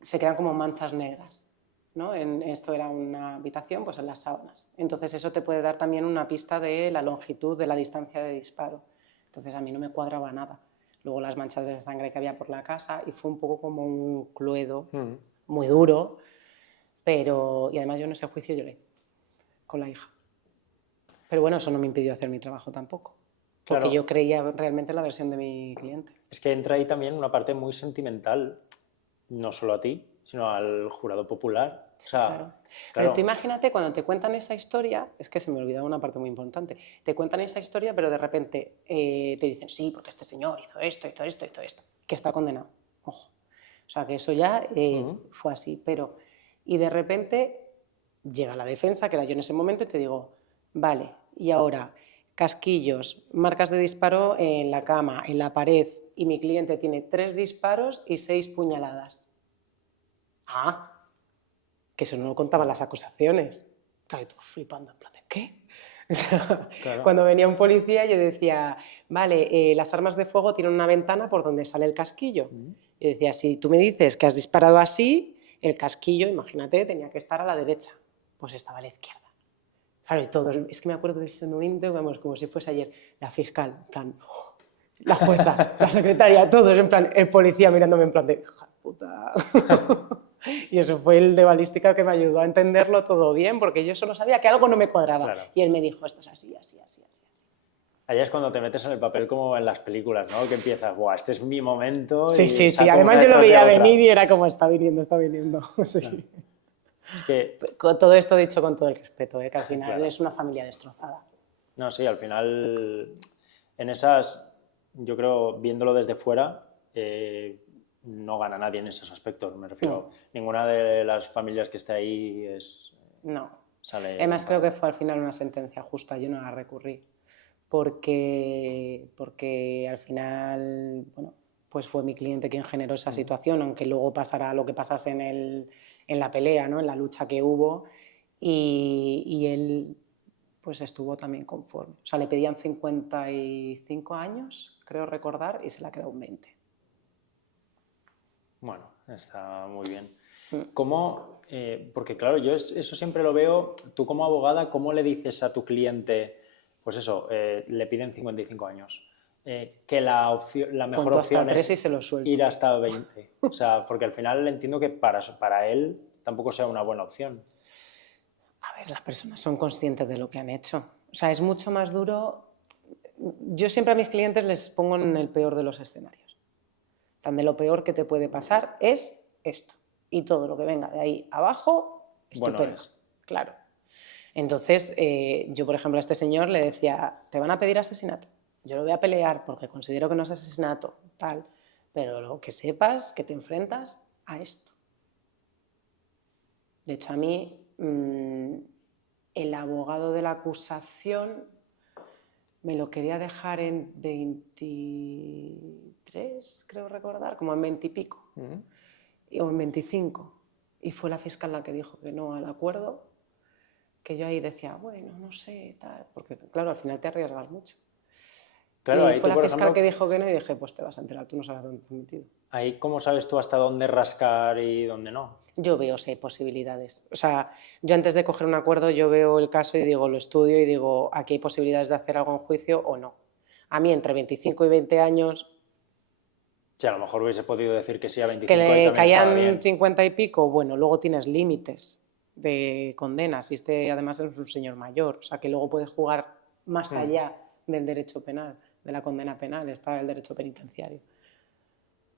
se quedan como manchas negras, ¿no? Esto era una habitación, pues en las sábanas. Entonces eso te puede dar también una pista de la longitud de la distancia de disparo. Entonces a mí no me cuadraba nada. Luego las manchas de sangre que había por la casa y fue un poco como un cluedo muy duro, pero... Y además yo en ese juicio lloré con la hija. Pero bueno, eso no me impidió hacer mi trabajo tampoco, porque Claro. yo creía realmente en la versión de mi cliente. Es que entra ahí también una parte muy sentimental, no solo a ti, sino al jurado popular. O sea, Claro. Pero tú imagínate cuando te cuentan esa historia, es que se me olvidaba una parte muy importante, te cuentan esa historia pero de repente te dicen, sí, porque este señor hizo esto, hizo esto, hizo esto, que está condenado. Ojo. O sea, que eso ya fue así, pero... Y de repente llega la defensa, que era yo en ese momento, y te digo, vale, y ahora casquillos, marcas de disparo en la cama, en la pared, y mi cliente tiene 3 disparos y 6 puñaladas. Ah, que eso no lo contaban las acusaciones. Claro, y todo flipando, en plan de, ¿qué? O sea, claro. Cuando venía un policía yo decía, vale, las armas de fuego tienen una ventana por donde sale el casquillo. Yo decía, si tú me dices que has disparado así, el casquillo, imagínate, tenía que estar a la derecha. Pues estaba a la izquierda. Claro, y todos, es que me acuerdo de ese momento, vamos, como si fuese ayer, la fiscal, en plan, la jueza, la secretaria, todos, en plan, el policía mirándome en plan de, hija de puta. Y eso fue el de balística que me ayudó a entenderlo todo bien, porque yo solo sabía que algo no me cuadraba. Claro. Y él me dijo, esto es así, así, así, así, así. Allá es cuando te metes en el papel como en las películas, ¿no? Que empiezas, ¡buah, este es mi momento! Sí, Y sí, sí. saco Además una yo lo detrás de veía otra. venir y era como, está viniendo, está viniendo. Sí. Claro. Es que, Con todo esto dicho con todo el respeto, que al final claro. es una familia destrozada. No, sí, al final, en esas, yo creo, viéndolo desde fuera, no gana nadie en esos aspectos, me refiero. No. Ninguna de las familias que está ahí No. sale... Además creo que fue al final una sentencia justa, yo no la recurrí, porque al final, bueno, pues fue mi cliente quien generó esa situación, aunque luego pasara lo que pasase en la pelea, ¿no? En la lucha que hubo, y él pues estuvo también conforme. O sea, le pedían 55 años, creo recordar, y se le ha quedado un 20. Bueno, está muy bien. ¿Cómo, porque claro, yo eso siempre lo veo, tú como abogada, ¿cómo le dices a tu cliente, pues eso, le piden 55 años, que la mejor Cuento hasta opción 3 y es se lo suelto. ir hasta 20? O sea, porque al final entiendo que para él tampoco sea una buena opción. A ver, las personas son conscientes de lo que han hecho. O sea, es mucho más duro. Yo siempre a mis clientes les pongo en el peor de los escenarios. De lo peor que te puede pasar es esto. Y todo lo que venga de ahí abajo, estupendo. Bueno es. Claro. Entonces, yo, por ejemplo, a este señor le decía, te van a pedir asesinato. Yo lo voy a pelear porque considero que no es asesinato, tal. Pero lo que sepas, que te enfrentas a esto. De hecho, a mí, el abogado de la acusación me lo quería dejar en 23, creo recordar, como en 20 y pico, o en 25. Y fue la fiscal la que dijo que no al acuerdo, que yo ahí decía, bueno, no sé, tal, porque claro, al final te arriesgas mucho. Claro, Y ahí fue tú, la por fiscal que ejemplo, dijo que no y dije, pues te vas a enterar, tú no sabes dónde te has metido. ahí cómo sabes tú hasta dónde rascar y dónde no. Yo veo si hay posibilidades. O sea, yo antes de coger un acuerdo, yo veo el caso y digo, lo estudio y digo, aquí hay posibilidades de hacer algo en juicio o no. A mí, entre 25 y 20 años, Si a lo mejor hubiese podido decir que sí a que 25 y le también estaba caían bien. 50 y pico, bueno, luego tienes límites de condenas y este además es un señor mayor, o sea, que luego puedes jugar más allá del derecho penal, de la condena penal, está el derecho penitenciario.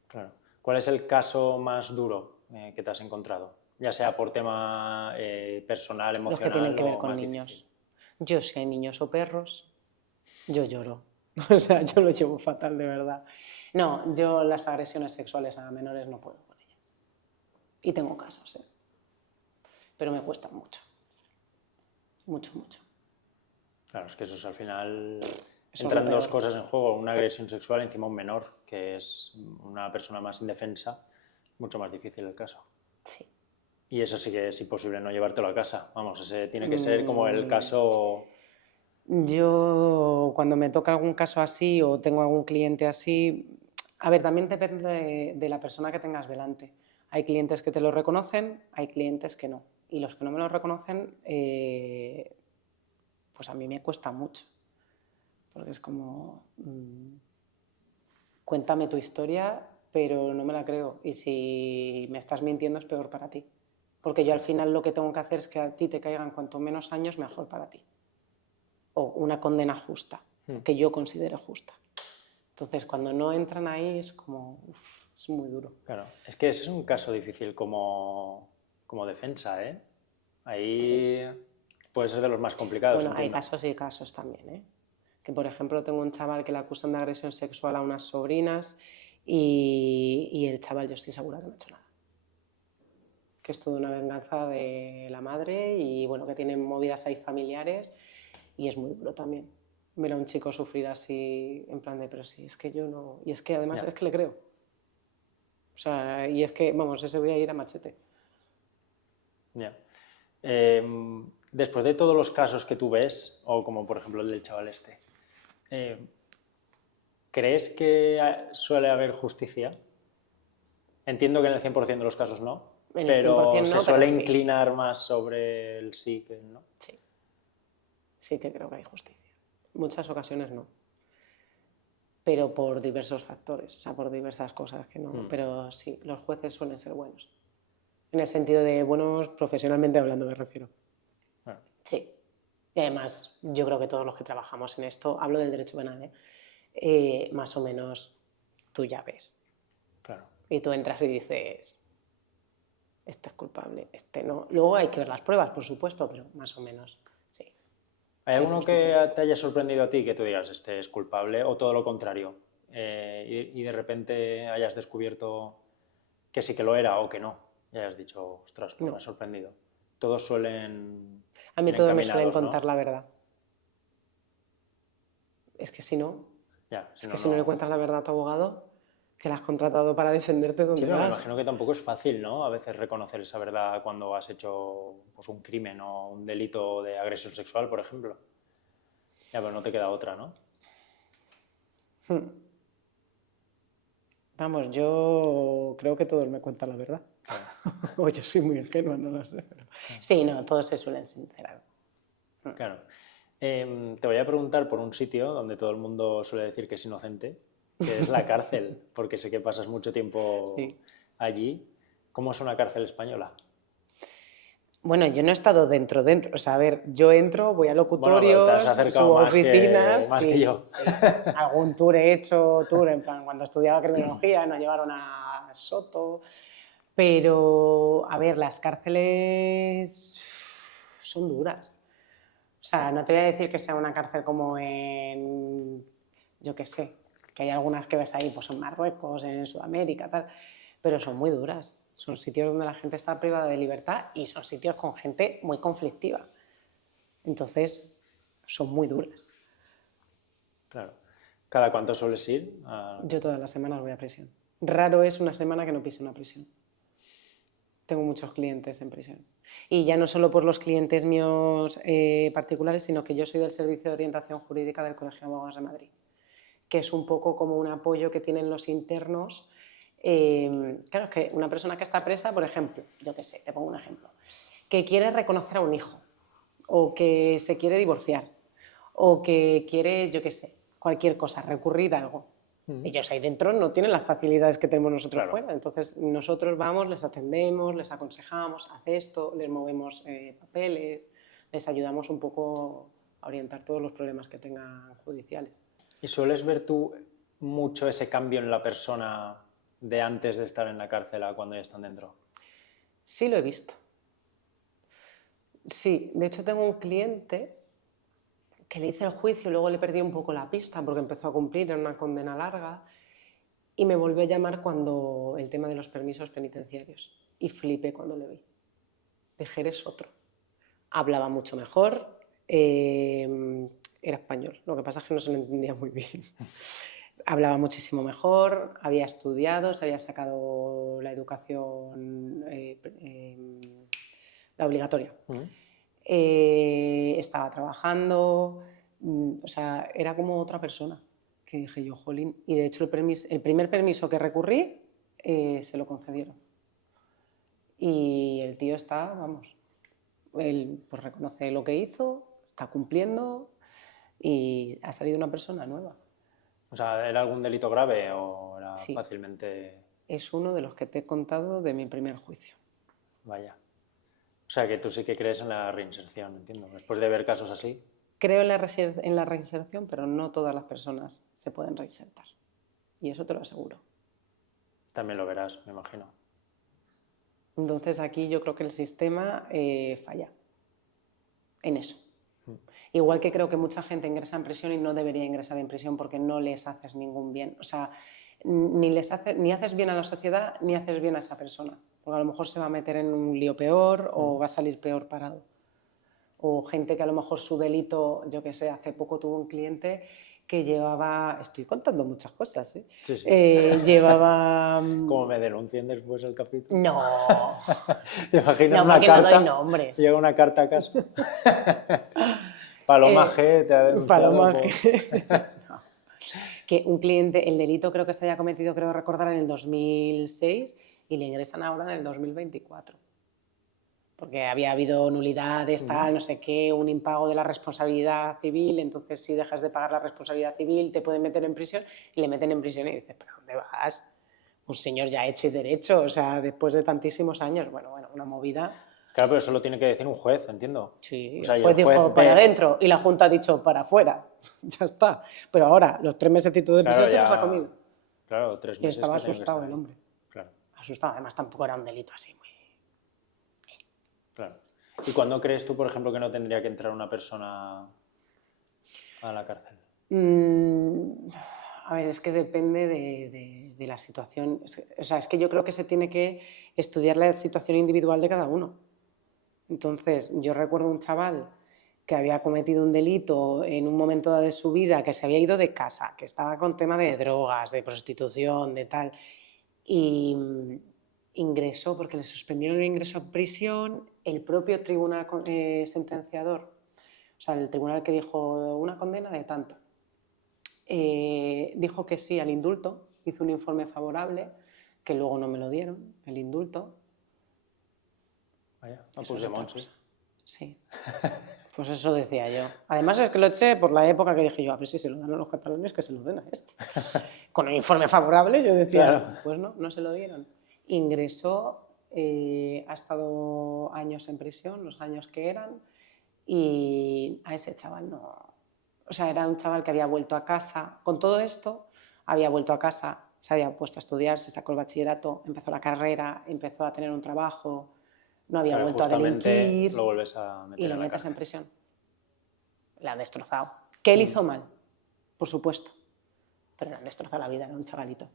Claro. ¿Cuál es el caso más duro que te has encontrado? Ya sea por tema personal, emocional Los que tienen que ver o con más niños. difícil. Yo, si hay niños o perros, yo lloro. O sea, yo lo llevo fatal, de verdad. No, yo las agresiones sexuales a menores no puedo con ellas. Y tengo casos, ¿eh? Pero me cuestan mucho. Mucho, mucho. Claro, es que eso es al final... Eso Entran es lo dos peor. cosas en juego, una agresión sexual encima un menor, que es una persona más indefensa, mucho más difícil el caso. Sí. Y eso sí que es imposible no llevártelo a casa. Vamos, ese tiene que ser como el caso... Yo, cuando me toca algún caso así o tengo algún cliente así, a ver, también depende de la persona que tengas delante. Hay clientes que te lo reconocen, hay clientes que no. Y los que no me lo reconocen, pues a mí me cuesta mucho. Porque es como, cuéntame tu historia, pero no me la creo. Y si me estás mintiendo es peor para ti. Porque yo al final lo que tengo que hacer es que a ti te caigan cuanto menos años, mejor para ti. O una condena justa, que yo considere justa. Entonces, cuando no entran ahí es como, es muy duro. Claro, es que ese es un caso difícil como defensa, ¿eh? Ahí puede ser de los más complicados, Bueno, hay entiendo. casos y casos también, ¿eh? Que, por ejemplo, tengo un chaval que le acusan de agresión sexual a unas sobrinas y el chaval yo estoy segura que no ha hecho nada. Que es toda una venganza de la madre y, bueno, que tienen movidas ahí familiares y es muy duro también. Ver a un chico sufrir así, en plan de, pero sí, es que yo no... Y es que además Ya. es que le creo. O sea, y es que, vamos, ese voy a ir a machete. Ya. Después de todos los casos que tú ves, o como por ejemplo el del chaval este, ¿crees que suele haber justicia? Entiendo que en el 100% de los casos no, En el pero 100% se no, pero suele sí. inclinar más sobre el sí que el no. Sí, sí que creo que hay justicia. Muchas ocasiones no. Pero por diversos factores, o sea, por diversas cosas que no. Pero sí, los jueces suelen ser buenos. En el sentido de buenos profesionalmente hablando, me refiero. Bueno, Sí. Y además, yo creo que todos los que trabajamos en esto, hablo del derecho penal, más o menos tú ya ves. claro. Y tú entras y dices, este es culpable, este no. Luego hay que ver las pruebas, por supuesto, pero más o menos, sí. ¿Hay Sí, alguno justicia. que te haya sorprendido a ti que tú digas este es culpable o todo lo contrario? Y de repente hayas descubierto que sí que lo era o que no. Y hayas dicho, ostras, pues me ha No. sorprendido. Todos suelen A mí ir todos me suelen encaminados, contar ¿no? la verdad. Es que si no, Ya, si es no, que si no le no. cuentas la verdad a tu abogado, que la has contratado para defenderte, Sí, ¿dónde pero me vas? imagino que tampoco es fácil, ¿no? A veces reconocer esa verdad cuando has hecho pues, un crimen o un delito de agresión sexual, por ejemplo. Ya, pero no te queda otra, ¿no? Vamos, yo creo que todos me cuentan la verdad. Claro. O yo soy muy ingenua, no lo sé. Sí, no, todos se suelen sincerar. Claro. Te voy a preguntar por un sitio donde todo el mundo suele decir que es inocente, que es la cárcel, porque sé que pasas mucho tiempo Sí. allí. ¿Cómo es una cárcel española? Bueno, yo no he estado dentro. O sea, a ver, yo entro, voy a Bueno, pero te has locutorios, acercado subo a oficinas, más que sí, yo. sí. Algún tour he hecho, en plan, cuando estudiaba criminología nos llevaron a Soto. Pero, a ver, las cárceles son duras. O sea, no te voy a decir que sea una cárcel como en, yo qué sé, que hay algunas que ves ahí, pues en Marruecos, en Sudamérica, tal, pero son muy duras. Son sitios donde la gente está privada de libertad y son sitios con gente muy conflictiva. Entonces, son muy duras. Claro. ¿Cada cuánto sueles ir a la Yo cárcel? todas las semanas voy a prisión. Raro es una semana que no pise una prisión. Tengo muchos clientes en prisión. Y ya no solo por los clientes míos particulares, sino que yo soy del Servicio de Orientación Jurídica del Colegio de Abogados de Madrid, que es un poco como un apoyo que tienen los internos. Claro, es que una persona que está presa, por ejemplo, yo qué sé, te pongo un ejemplo, que quiere reconocer a un hijo, o que se quiere divorciar, o que quiere, yo qué sé, cualquier cosa, recurrir a algo. Ellos ahí dentro no tienen las facilidades que tenemos nosotros Claro. fuera. Entonces nosotros vamos, les atendemos, les aconsejamos, haz esto, les movemos papeles, les ayudamos un poco a orientar todos los problemas que tengan judiciales. ¿Y sueles ver tú mucho ese cambio en la persona de antes de estar en la cárcel a cuando ya están dentro? Sí lo he visto. Sí, de hecho tengo un cliente que le hice el juicio, luego le perdí un poco la pista porque empezó a cumplir en una condena larga y me volvió a llamar cuando el tema de los permisos penitenciarios y flipé cuando le vi. Dije, eres otro. Hablaba mucho mejor, era español, lo que pasa es que no se lo entendía muy bien. Hablaba muchísimo mejor, había estudiado, se había sacado la educación la obligatoria. Estaba trabajando, o sea, era como otra persona, que dije yo, jolín. Y de hecho el primer permiso que recurrí se lo concedieron. Y el tío está, vamos, él pues reconoce lo que hizo, está cumpliendo y ha salido una persona nueva. O sea, ¿era algún delito grave o era Sí. fácilmente...? Es uno de los que te he contado de mi primer juicio. Vaya. O sea, que tú sí que crees en la reinserción, entiendo. Después de ver casos así. Creo en la reinserción, pero no todas las personas se pueden reinsertar. Y eso te lo aseguro. También lo verás, me imagino. Entonces aquí yo creo que el sistema falla en eso. Igual que creo que mucha gente ingresa en prisión y no debería ingresar en prisión porque no les haces ningún bien. O sea, ni haces bien a la sociedad ni haces bien a esa persona. Porque a lo mejor se va a meter en un lío peor o va a salir peor parado. O gente que a lo mejor su delito, yo qué sé, hace poco tuve un cliente que llevaba, estoy contando muchas cosas, ¿eh? Sí, sí. Llevaba... ¿Cómo me denuncien después el capítulo? No. ¿Te imaginas No, una porque carta? no doy nombres. Llega una carta a casa. Paloma G te ha denunciado Paloma por... G. No. Que un cliente, el delito creo que se había cometido, creo recordar, en el 2006 y le ingresan ahora en el 2024. Porque había habido nulidades, tal, no sé qué, un impago de la responsabilidad civil, entonces si dejas de pagar la responsabilidad civil te pueden meter en prisión y le meten en prisión y dices, ¿pero dónde vas? Un señor ya hecho y derecho, o sea, después de tantísimos años, bueno, una movida. Claro, pero eso lo tiene que decir un juez, entiendo. Sí, O sea, el y juez dijo ve... para adentro y la Junta ha dicho para afuera, ya está. Pero ahora, los 3 mesecitos de prisión Claro, se los ha ya... comido. Claro, 3 Y meses estaba que ha tenido que asustado estar el ahí. hombre. Claro, Asustado, además tampoco era un delito así muy... claro. ¿Y cuándo crees tú, por ejemplo, que no tendría que entrar una persona a la cárcel? A ver, es que depende de la situación. O sea, es que yo creo que se tiene que estudiar la situación individual de cada uno. Entonces, yo recuerdo un chaval que había cometido un delito en un momento dado de su vida, que se había ido de casa, que estaba con tema de drogas, de prostitución, de tal, y ingresó, porque le suspendieron el ingreso a prisión, el propio tribunal sentenciador, o sea, el tribunal que dijo una condena de tanto, dijo que sí al indulto, hizo un informe favorable, que luego no me lo dieron, el indulto. Vaya, Eso es otra Puigdemont, cosa. sí. Sí. Pues eso decía yo. Además es que lo eché por la época que dije yo, a ver si se lo dan a los catalanes, que se lo den a este. Con el informe favorable yo decía, Claro. pues no se lo dieron. Ingresó, ha estado años en prisión, los años que eran, y a ese chaval no... O sea, era un chaval que había vuelto a casa, con todo esto, había vuelto a casa, se había puesto a estudiar, se sacó el bachillerato, empezó la carrera, empezó a tener un trabajo, no había Claro, vuelto a delinquir lo vuelves a meter y lo en la metes cárcel. en prisión. La han destrozado. ¿Que él hizo mal? Por supuesto. Pero le han destrozado la vida, era un chavalito.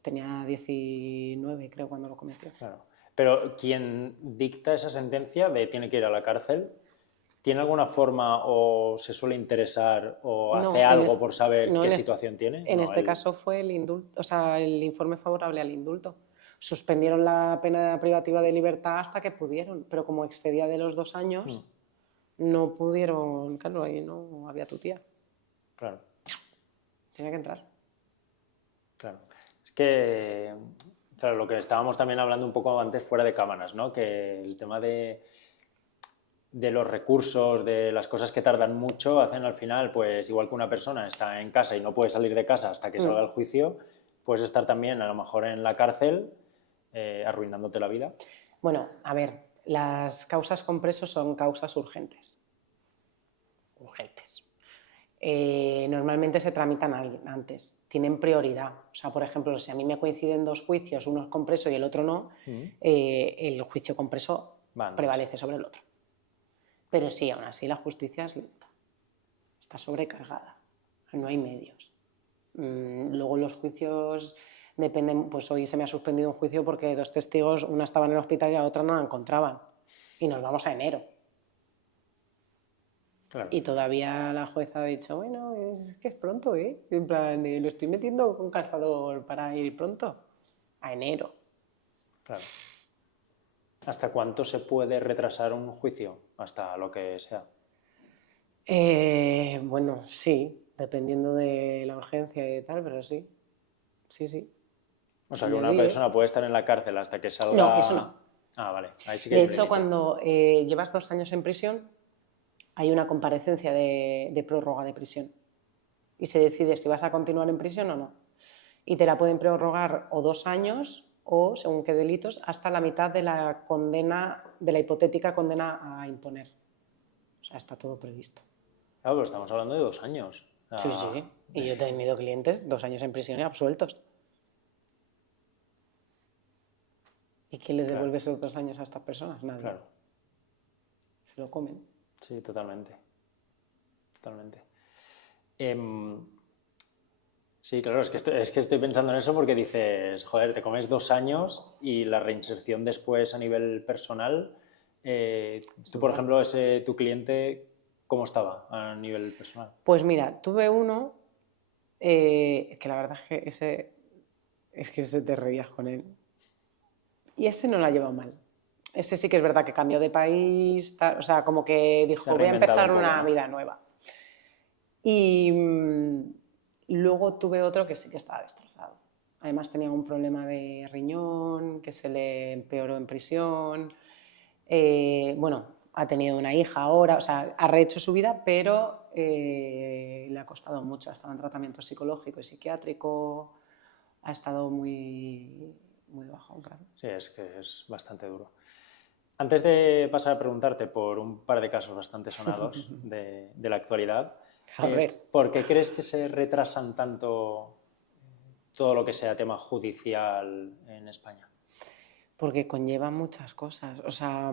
Tenía 19, creo, cuando lo cometió. Claro. Pero quien dicta esa sentencia de tiene que ir a la cárcel, ¿tiene alguna forma o se suele interesar o No, hace algo por saber qué en situación tiene? En No, este caso fue el indulto, o sea, el informe favorable al indulto. Suspendieron la pena privativa de libertad hasta que pudieron, pero como excedía de los 2 años, no pudieron, claro, ahí no había tu tía. Claro, Tenía que entrar. claro. Es que, claro, lo que estábamos también hablando un poco antes fuera de cámaras, ¿no? Que el tema de los recursos, de las cosas que tardan mucho, hacen al final, pues igual que una persona está en casa y no puede salir de casa hasta que salga el juicio, puedes estar también a lo mejor en la cárcel arruinándote la vida. Bueno, a ver, las causas con presos son causas urgentes. Urgentes. Normalmente se tramitan antes, tienen prioridad. O sea, por ejemplo, si a mí me coinciden 2 juicios, uno con preso y el otro no, el juicio con preso prevalece sobre el otro. Pero sí, aún así la justicia es lenta. está sobrecargada, no hay medios. Luego los juicios dependen, pues hoy se me ha suspendido un juicio porque 2 testigos, una estaba en el hospital y la otra no la encontraban. Y nos vamos a enero. Claro. Y todavía la jueza ha dicho, bueno, es que es pronto, ¿eh? En plan, lo estoy metiendo con calzador para ir pronto. A enero. Claro. ¿Hasta cuánto se puede retrasar un juicio? Hasta lo que sea. Bueno, sí, dependiendo de la urgencia y tal, pero sí. Sí, sí. O sea, que Me una di, persona puede estar en la cárcel hasta que salga... No, eso no. Ah, vale. Ahí sí que De hay un hecho, límite. cuando llevas 2 años en prisión, hay una comparecencia de prórroga de prisión. Y se decide si vas a continuar en prisión o no. Y te la pueden prorrogar o 2 años o, según qué delitos, hasta la mitad de la condena, de la hipotética condena a imponer. O sea, está todo previsto. Claro, pero estamos hablando de 2 años. Sí, sí. Y yo he tenido clientes 2 años en prisión y absueltos. ¿Y quién le devuelve esos 2 años a estas personas? Nadie. Claro. Se lo comen. Sí, totalmente. Totalmente. Sí, claro, es que estoy pensando en eso porque dices, joder, te comes 2 años y la reinserción después a nivel personal. Tú, por ejemplo, tu cliente, ¿cómo estaba a nivel personal? Pues mira, tuve uno que la verdad es que ese te reías con él. Y ese no la lleva mal. Ese sí que es verdad que cambió de país, o sea, como que Se ha dijo, voy a reinventado empezar un poco, una ¿no? vida nueva. Y luego tuve otro que sí que estaba destrozado. Además tenía un problema de riñón que se le empeoró en prisión. Bueno, ha tenido una hija ahora, o sea, ha rehecho su vida, pero le ha costado mucho. Ha estado en tratamiento psicológico y psiquiátrico, ha estado muy, muy de bajón, claro. Sí, es que es bastante duro. Antes de pasar a preguntarte por un par de casos bastante sonados de la actualidad, A ver. ¿por qué crees que se retrasan tanto todo lo que sea tema judicial en España? Porque conlleva muchas cosas. O sea,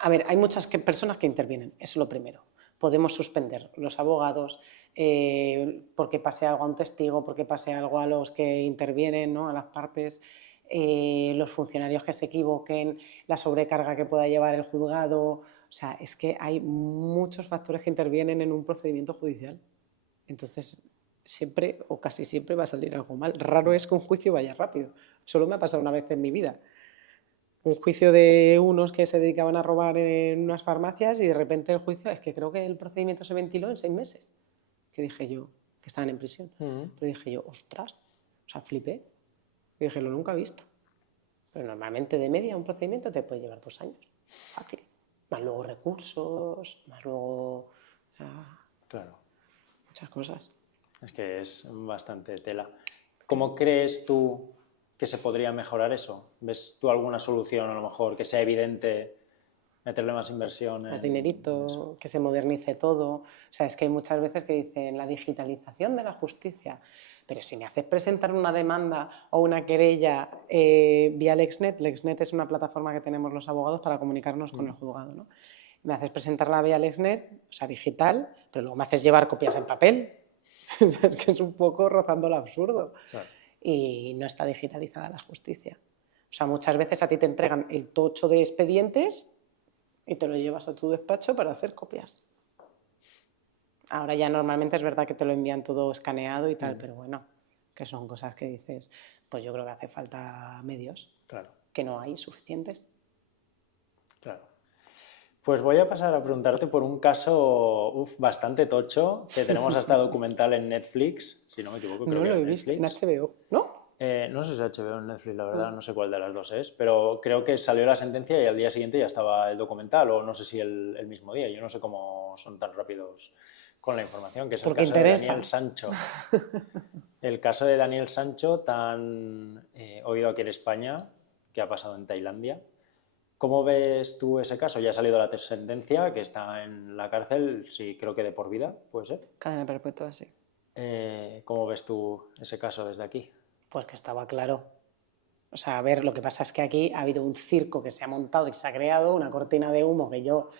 a ver, hay muchas personas que intervienen, eso es lo primero. Podemos suspender los abogados porque pase algo a un testigo, porque pase algo a los que intervienen, ¿no? A las partes, los funcionarios que se equivoquen, la sobrecarga que pueda llevar el juzgado. O sea, es que hay muchos factores que intervienen en un procedimiento judicial. Entonces, siempre o casi siempre va a salir algo mal. Raro es que un juicio vaya rápido. Solo me ha pasado una vez en mi vida. Un juicio de unos que se dedicaban a robar en unas farmacias y de repente el juicio, es que creo que el procedimiento se ventiló en 6 meses. Que dije yo, que estaban en prisión. Pero dije yo, ostras, o sea, flipé. Y dije, lo nunca he visto. Pero normalmente de media un procedimiento te puede llevar 2 años. Fácil. Más luego recursos, más luego... O sea, Claro. muchas cosas. Es que es bastante tela. ¿Cómo crees tú que se podría mejorar eso? ¿Ves tú alguna solución a lo mejor que sea evidente, meterle más inversión Más en dinerito, eso? que se modernice todo. O sea, es que hay muchas veces que dicen la digitalización de la justicia. Pero si me haces presentar una demanda o una querella vía LexNet, LexNet es una plataforma que tenemos los abogados para comunicarnos con el juzgado, ¿no? Me haces presentarla vía LexNet, o sea, digital, pero luego me haces llevar copias en papel. Es que es un poco rozando lo absurdo. Claro. Y no está digitalizada la justicia. O sea, muchas veces a ti te entregan el tocho de expedientes y te lo llevas a tu despacho para hacer copias. Ahora ya normalmente es verdad que te lo envían todo escaneado y tal, pero bueno, que son cosas que dices, pues yo creo que hace falta medios, Claro, que no hay suficientes. claro. Pues voy a pasar a preguntarte por un caso bastante tocho, que tenemos hasta documental en Netflix, si no me equivoco, creo No que lo en he visto, en Netflix. HBO, ¿no? No sé si es HBO o en Netflix, la verdad, no sé cuál de las dos es, pero creo que salió la sentencia y al día siguiente ya estaba el documental, o no sé si el mismo día, yo no sé cómo son tan rápidos con la información, que es el Porque caso de Daniel interesa. Sancho. El caso de Daniel Sancho, tan oído aquí en España, que ha pasado en Tailandia. ¿Cómo ves tú ese caso? Ya ha salido la sentencia, que está en la cárcel, sí, creo que de por vida, puede ser. Cadena perpetua, sí. ¿Cómo ves tú ese caso desde aquí? Pues que estaba claro. O sea, a ver, lo que pasa es que aquí ha habido un circo que se ha montado y se ha creado, una cortina de humo que yo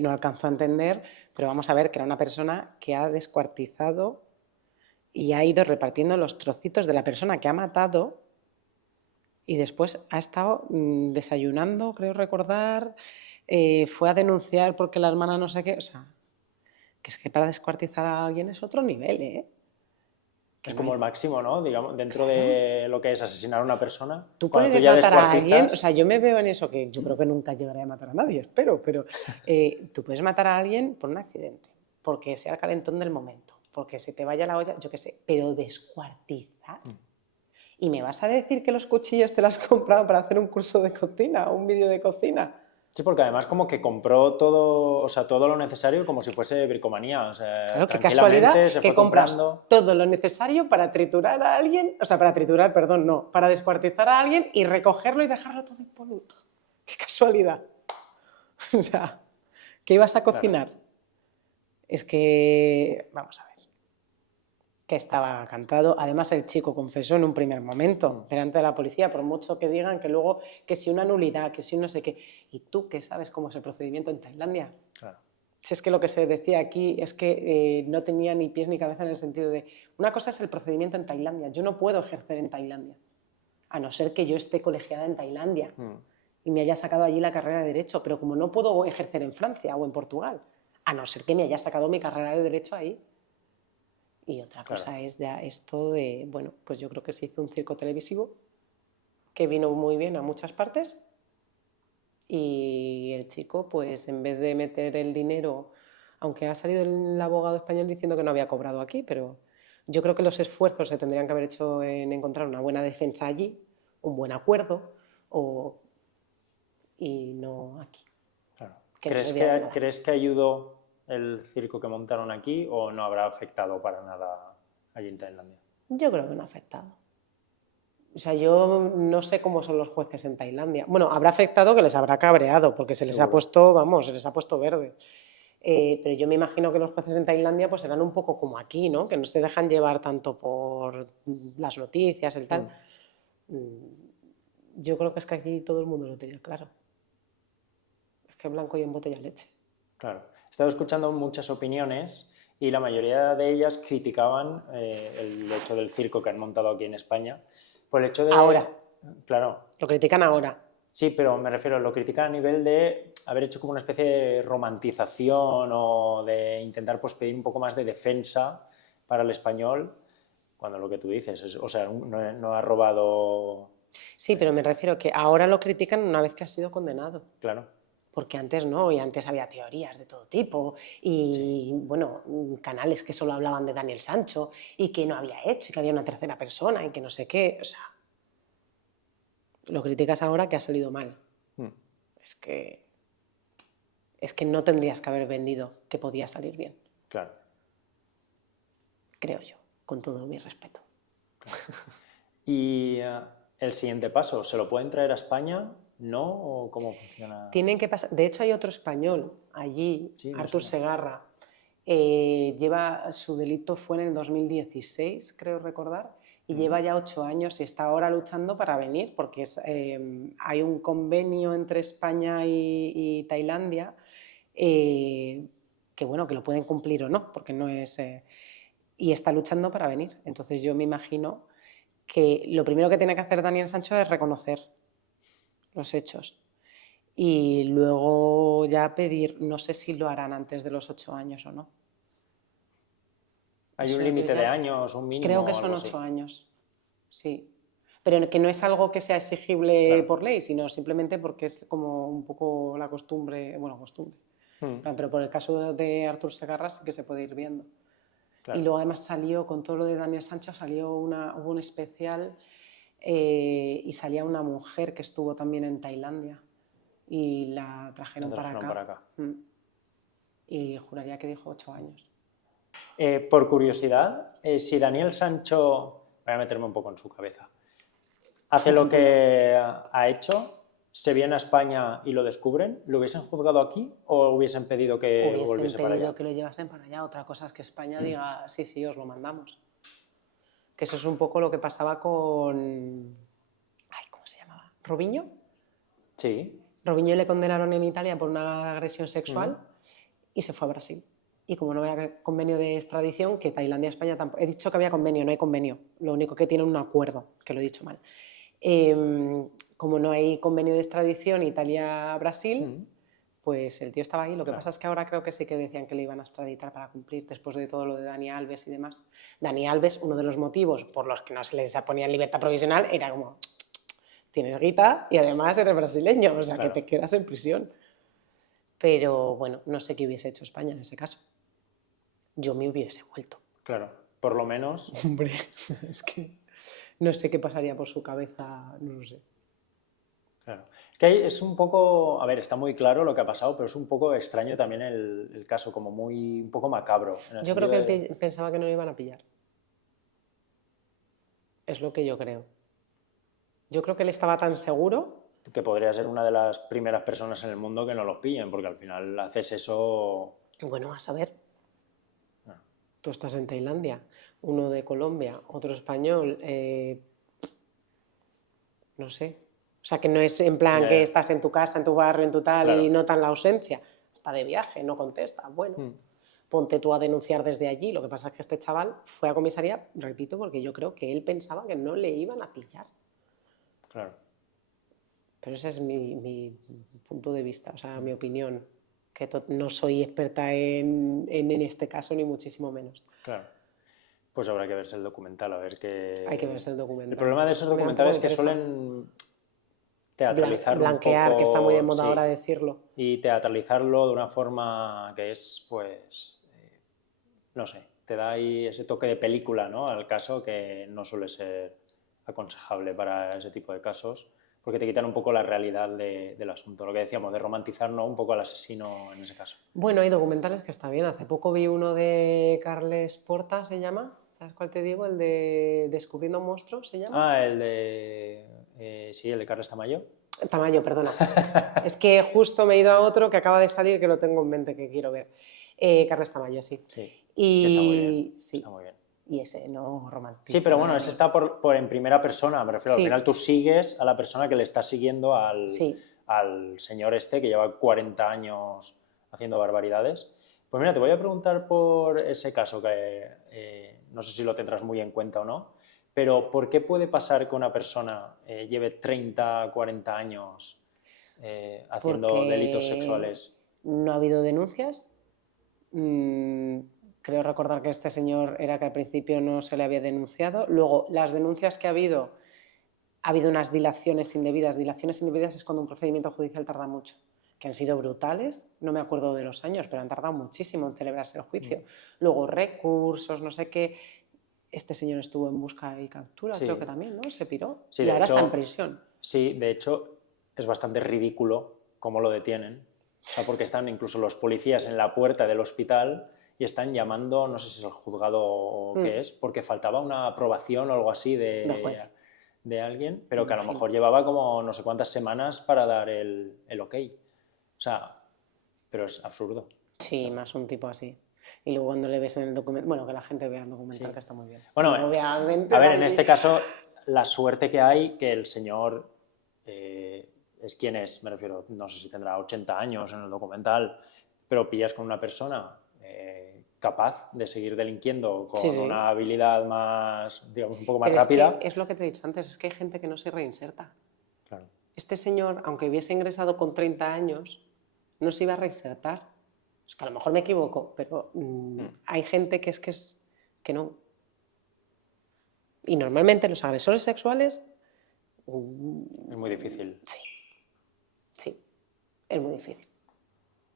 no alcanzo a entender, pero vamos a ver que era una persona que ha descuartizado y ha ido repartiendo los trocitos de la persona que ha matado y después ha estado desayunando, creo recordar, fue a denunciar porque la hermana no sé qué, o sea, que es que para descuartizar a alguien es otro nivel, ¿eh? Es como el máximo, ¿no? Digamos, dentro de lo que es asesinar a una persona. Tú Cuando tú puedes ya matar a alguien, o descuartizas... sea, yo me veo en eso, que yo creo que nunca llegaré a matar a nadie, espero, pero tú puedes matar a alguien por un accidente, porque sea el calentón del momento, porque se te vaya la olla, yo qué sé, pero descuartizar. ¿Y me vas a decir que los cuchillos te los has comprado para hacer un curso de cocina o un vídeo de cocina? Sí, porque además como que compró todo, o sea, todo lo necesario como si fuese bricomanía, o sea, Claro, qué casualidad tranquilamente se que fue compras comprando... todo lo necesario para triturar a alguien, o sea, para triturar, perdón, no, para descuartizar a alguien y recogerlo y dejarlo todo impoluto. Qué casualidad. O sea, ¿qué ibas a Claro. cocinar? Es que, vamos a ver, que estaba cantado. Además, el chico confesó en un primer momento delante de la policía, por mucho que digan que luego, que si una nulidad, que si no sé qué. ¿Y tú qué sabes cómo es el procedimiento en Tailandia? Claro. Si es que lo que se decía aquí es que no tenía ni pies ni cabeza en el sentido de, una cosa es el procedimiento en Tailandia, yo no puedo ejercer en Tailandia, a no ser que yo esté colegiada en Tailandia y me haya sacado allí la carrera de Derecho, pero como no puedo ejercer en Francia o en Portugal, a no ser que me haya sacado mi carrera de Derecho ahí. Y otra Claro. cosa es ya esto de, bueno, pues yo creo que se hizo un circo televisivo que vino muy bien a muchas partes y el chico, pues en vez de meter el dinero, aunque ha salido el abogado español diciendo que no había cobrado aquí, pero yo creo que los esfuerzos se tendrían que haber hecho en encontrar una buena defensa allí, un buen acuerdo, y no aquí, Claro. que no servía de nada. ¿Crees que ayudó el circo que montaron aquí o no habrá afectado para nada allí en Tailandia? Yo creo que no ha afectado. O sea, yo no sé cómo son los jueces en Tailandia. Bueno, habrá afectado que les habrá cabreado, porque se les ha Seguro. puesto, vamos, se les ha puesto verde. Pero yo me imagino que los jueces en Tailandia pues serán un poco como aquí, ¿no? Que no se dejan llevar tanto por las noticias, el tal. Yo creo que es que aquí todo el mundo lo tenía claro. Es que blanco y en botella leche. Claro. He estado escuchando muchas opiniones y la mayoría de ellas criticaban el hecho del circo que han montado aquí en España por el hecho de... Ahora. Claro. Lo critican ahora. Sí, pero me refiero, lo critican a nivel de haber hecho como una especie de romantización o de intentar pues, pedir un poco más de defensa para el español, cuando lo que tú dices, o sea, no ha robado... Sí, pero me refiero que ahora lo critican una vez que ha sido condenado. Claro. Porque antes no, y antes había teorías de todo tipo, y bueno, canales que solo hablaban de Daniel Sancho, y que no había hecho, y que había una tercera persona, y que no sé qué, o sea, lo criticas ahora que ha salido mal. Es que no tendrías que haber vendido que podía salir bien. Claro. Creo yo, con todo mi respeto. Y el siguiente paso, ¿se lo pueden traer a España? ¿No? ¿O cómo funciona? Tienen que pasar. De hecho, hay otro español allí, Sí, Artur suena. Segarra. Su delito fue en el 2016, creo recordar, y lleva ya 8 años y está ahora luchando para venir, porque hay un convenio entre España y Tailandia que bueno, que lo pueden cumplir o no, porque no es... y está luchando para venir. Entonces yo me imagino que lo primero que tiene que hacer Daniel Sancho es reconocer los hechos y luego ya pedir, no sé si lo harán antes de los 8 años o no. ¿Hay Eso un yo límite de ya años, un mínimo creo que o son algo así? 8 años, sí. Pero que no es algo que sea exigible Claro. por ley, sino simplemente porque es como un poco la costumbre, bueno, costumbre. Pero por el caso de Artur Segarra sí que se puede ir viendo. Claro. Y luego además salió, con todo lo de Daniel Sancho, hubo un especial y salía una mujer que estuvo también en Tailandia y la trajeron para acá. Y juraría que dijo 8 años. Por curiosidad, si Daniel Sancho, voy a meterme un poco en su cabeza, hace lo que ha hecho, se viene a España y lo descubren, ¿lo hubiesen juzgado aquí o hubiesen pedido que Hubiesen volviese para allá? pedido que lo llevasen para allá. Otra cosa es que España diga, sí, sí, os lo mandamos. Que eso es un poco lo que pasaba con... Ay, ¿cómo se Robinho. Sí. Robinho le condenaron en Italia por una agresión sexual y se fue a Brasil. Y como no había convenio de extradición, que Tailandia y España tampoco... He dicho que había convenio, no hay convenio. Lo único que tienen un acuerdo, que lo he dicho mal. Como no hay convenio de extradición Italia-Brasil, pues el tío estaba ahí. Lo que pasa es que ahora creo que sí que decían que le iban a extraditar para cumplir, después de todo lo de Dani Alves y demás. Dani Alves, uno de los motivos por los que no se les ponía en libertad provisional era como... Tienes guita y además eres brasileño, o sea que te quedas en prisión. Pero bueno, no sé qué hubiese hecho España en ese caso. Yo me hubiese vuelto. Claro, por lo menos. Hombre, es que no sé qué pasaría por su cabeza, no lo sé. Claro. Que es un poco, a ver, está muy claro lo que ha pasado, pero es un poco extraño también el caso, como muy, un poco macabro. Yo creo que él pensaba que no lo iban a pillar. Es lo que yo creo. Yo creo que él estaba tan seguro... Que podría ser una de las primeras personas en el mundo que no los pillen, porque al final haces eso... Bueno, a saber. Tú estás en Tailandia, uno de Colombia, otro español, no sé. O sea, que no es en plan que estás en tu casa, en tu barrio, en tu tal, y notan la ausencia. Está de viaje, no contesta. Bueno, ponte tú a denunciar desde allí. Lo que pasa es que este chaval fue a comisaría, repito, porque yo creo que él pensaba que no le iban a pillar. Claro. Pero ese es mi punto de vista, o sea, mi opinión. Que no soy experta en este caso, ni muchísimo menos. Claro. Pues habrá que verse el documental, a ver qué... Hay que verse el documental. El problema de esos documentales es que suelen teatralizar blanquear, un poco, que está muy de moda sí, ahora decirlo. Y teatralizarlo de una forma que es, pues, no sé, te da ahí ese toque de película, ¿no? Al caso que no suele ser aconsejable para ese tipo de casos, porque te quitan un poco la realidad del asunto, lo que decíamos, de romantizar, ¿no?, un poco al asesino en ese caso. Bueno, hay documentales que está bien. Hace poco vi uno de Carles Porta, se llama. ¿Sabes cuál te digo? El de Descubriendo Monstruos, ¿se llama? Ah, el de... sí, el de Carles Tamayo. Tamayo, perdona. Es que justo me he ido a otro que acaba de salir que lo tengo en mente, que quiero ver. Carles Tamayo, sí. Sí, y está muy bien. Sí. Está muy bien. Y ese no romantiza. Sí, pero bueno, ese está por en primera persona, me refiero. Sí. Al final tú sigues a la persona que le está siguiendo al señor este que lleva 40 años haciendo barbaridades. Pues mira, te voy a preguntar por ese caso que no sé si lo tendrás muy en cuenta o no, pero ¿por qué puede pasar que una persona lleve 30, 40 años haciendo delitos sexuales? No ha habido denuncias. Creo recordar que este señor era que al principio no se le había denunciado. Luego, las denuncias que ha habido unas dilaciones indebidas. Dilaciones indebidas es cuando un procedimiento judicial tarda mucho, que han sido brutales, no me acuerdo de los años, pero han tardado muchísimo en celebrarse el juicio. Luego, recursos, no sé qué. Este señor estuvo en busca y captura, creo que también, ¿no? Se piró. Sí, y ahora está en prisión. Sí, de hecho, es bastante ridículo cómo lo detienen. O sea, porque están incluso los policías en la puerta del hospital y están llamando, no sé si es el juzgado o qué es, porque faltaba una aprobación o algo así de alguien, pero que a lo mejor llevaba como no sé cuántas semanas para dar el ok. O sea, pero es absurdo. Sí, más un tipo así. Y luego cuando le ves en el documental, bueno, que la gente vea el documental, que está muy bien. Bueno, obviamente, a ver, en este caso, la suerte que hay, que el señor es quien es, me refiero, no sé si tendrá 80 años en el documental, pero pillas con una persona capaz de seguir delinquiendo con una habilidad más, digamos, un poco más rápida. Es que es lo que te he dicho antes, es que hay gente que no se reinserta. Claro. Este señor, aunque hubiese ingresado con 30 años, no se iba a reinsertar. Es que a lo mejor me equivoco, pero hay gente que que no. Y normalmente los agresores sexuales... es muy difícil. Sí, es muy difícil.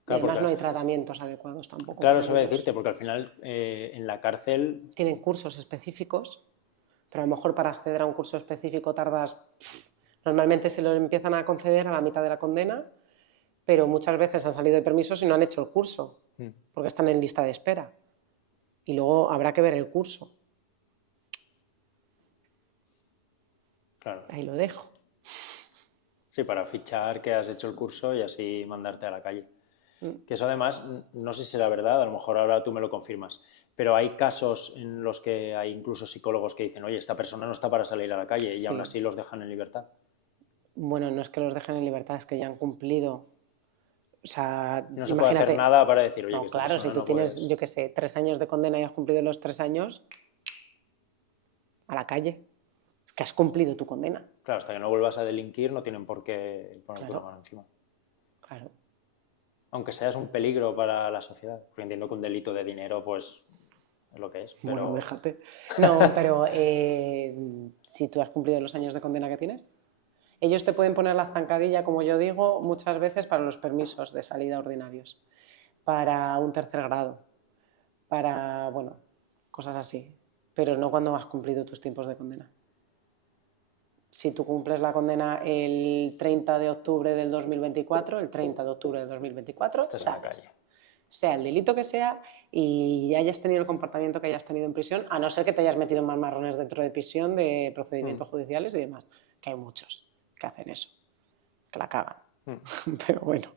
Claro, y además no hay tratamientos adecuados tampoco. Claro, eso voy a decirte, porque al final en la cárcel... Tienen cursos específicos, pero a lo mejor para acceder a un curso específico tardas... Normalmente se lo empiezan a conceder a la mitad de la condena, pero muchas veces han salido de permisos y no han hecho el curso, porque están en lista de espera. Y luego habrá que ver el curso. Claro. Ahí lo dejo. Sí, para fichar que has hecho el curso y así mandarte a la calle. Que eso además, no sé si será verdad, a lo mejor ahora tú me lo confirmas, pero hay casos en los que hay incluso psicólogos que dicen, oye, esta persona no está para salir a la calle y aún así los dejan en libertad. Bueno, no es que los dejen en libertad, es que ya han cumplido. O sea, No se puede hacer nada para decir, oye, no, que esta claro, si persona tú no tienes, puedes... yo qué sé, 3 años de condena y has cumplido los 3 años, a la calle. Es que has cumplido tu condena. Claro, hasta que no vuelvas a delinquir no tienen por qué ponerte Claro, la mano encima. claro. Aunque seas un peligro para la sociedad. Porque entiendo que un delito de dinero, pues, es lo que es. Pero... Bueno, déjate. No, pero si tú has cumplido los años de condena que tienes, ellos te pueden poner la zancadilla, como yo digo, muchas veces para los permisos de salida ordinarios, para un tercer grado, para, bueno, cosas así, pero no cuando has cumplido tus tiempos de condena. Si tú cumples la condena el 30 de octubre del 2024, el 30 de octubre del 2024, estás en la calle. sea el delito que sea y hayas tenido el comportamiento que hayas tenido en prisión, a no ser que te hayas metido en más marrones dentro de prisión de procedimientos judiciales y demás, que hay muchos que hacen eso, que la cagan. Pero bueno.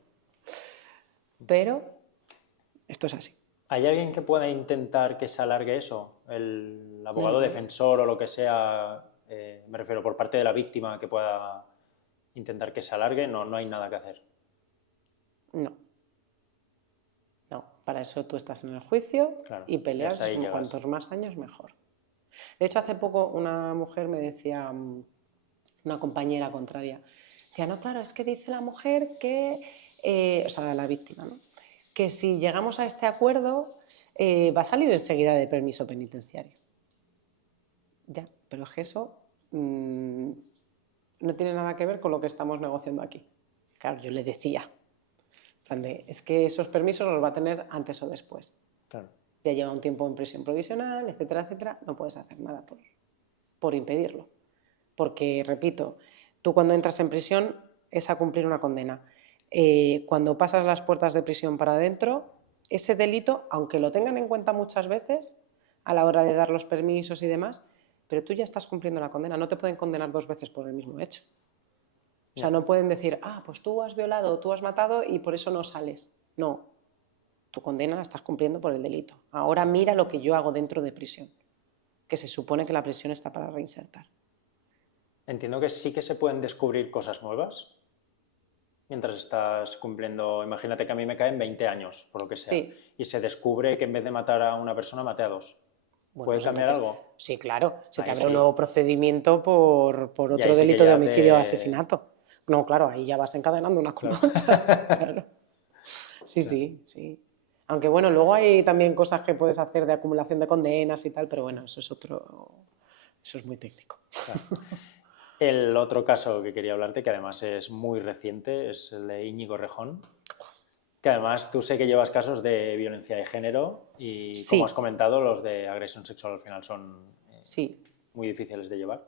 Pero esto es así. ¿Hay alguien que pueda intentar que se alargue eso? ¿El abogado No. defensor o lo que sea? Me refiero por parte de la víctima que pueda intentar que se alargue. No, no hay nada que hacer. No. No, para eso tú estás en el juicio Claro, y peleas hasta ahí llegas. cuantos más años mejor. De hecho, hace poco una mujer me decía, una compañera contraria, decía, no, claro, es que dice la mujer que, o sea, la víctima, ¿no? Que si llegamos a este acuerdo va a salir enseguida de permiso penitenciario. Ya, pero es que eso no tiene nada que ver con lo que estamos negociando aquí. Claro, yo le decía, es que esos permisos los va a tener antes o después. Claro. Ya lleva un tiempo en prisión provisional, etcétera, etcétera, no puedes hacer nada por impedirlo. Porque, repito, tú cuando entras en prisión es a cumplir una condena. Cuando pasas las puertas de prisión para adentro, ese delito, aunque lo tengan en cuenta muchas veces a la hora de dar los permisos y demás, pero tú ya estás cumpliendo la condena, no te pueden condenar 2 veces por el mismo hecho. O sea, no pueden decir, pues tú has violado o tú has matado y por eso no sales. No, tu condena la estás cumpliendo por el delito. Ahora mira lo que yo hago dentro de prisión, que se supone que la prisión está para reinsertar. Entiendo que sí que se pueden descubrir cosas nuevas mientras estás cumpliendo. Imagínate que a mí me caen 20 años, por lo que sea, Sí. y se descubre que en vez de matar a una persona, maté a 2. Bueno, ¿Puede pues cambiar entonces, algo? sí, claro, se te Ahí abre un sí. nuevo procedimiento por Y otro ahí sí que delito de ya homicidio o te... asesinato. No, claro, ahí ya vas encadenando una con Claro. otra. Claro. Sí, Claro. sí, sí. Aunque bueno, luego hay también cosas que puedes hacer de acumulación de condenas y tal, pero bueno, eso es eso es muy técnico. Claro. El otro caso que quería hablarte, que además es muy reciente, es el de Íñigo Errejón, que además tú sé que llevas casos de violencia de género y, como has Sí, comentado, los de agresión sexual al final son sí. muy difíciles de llevar.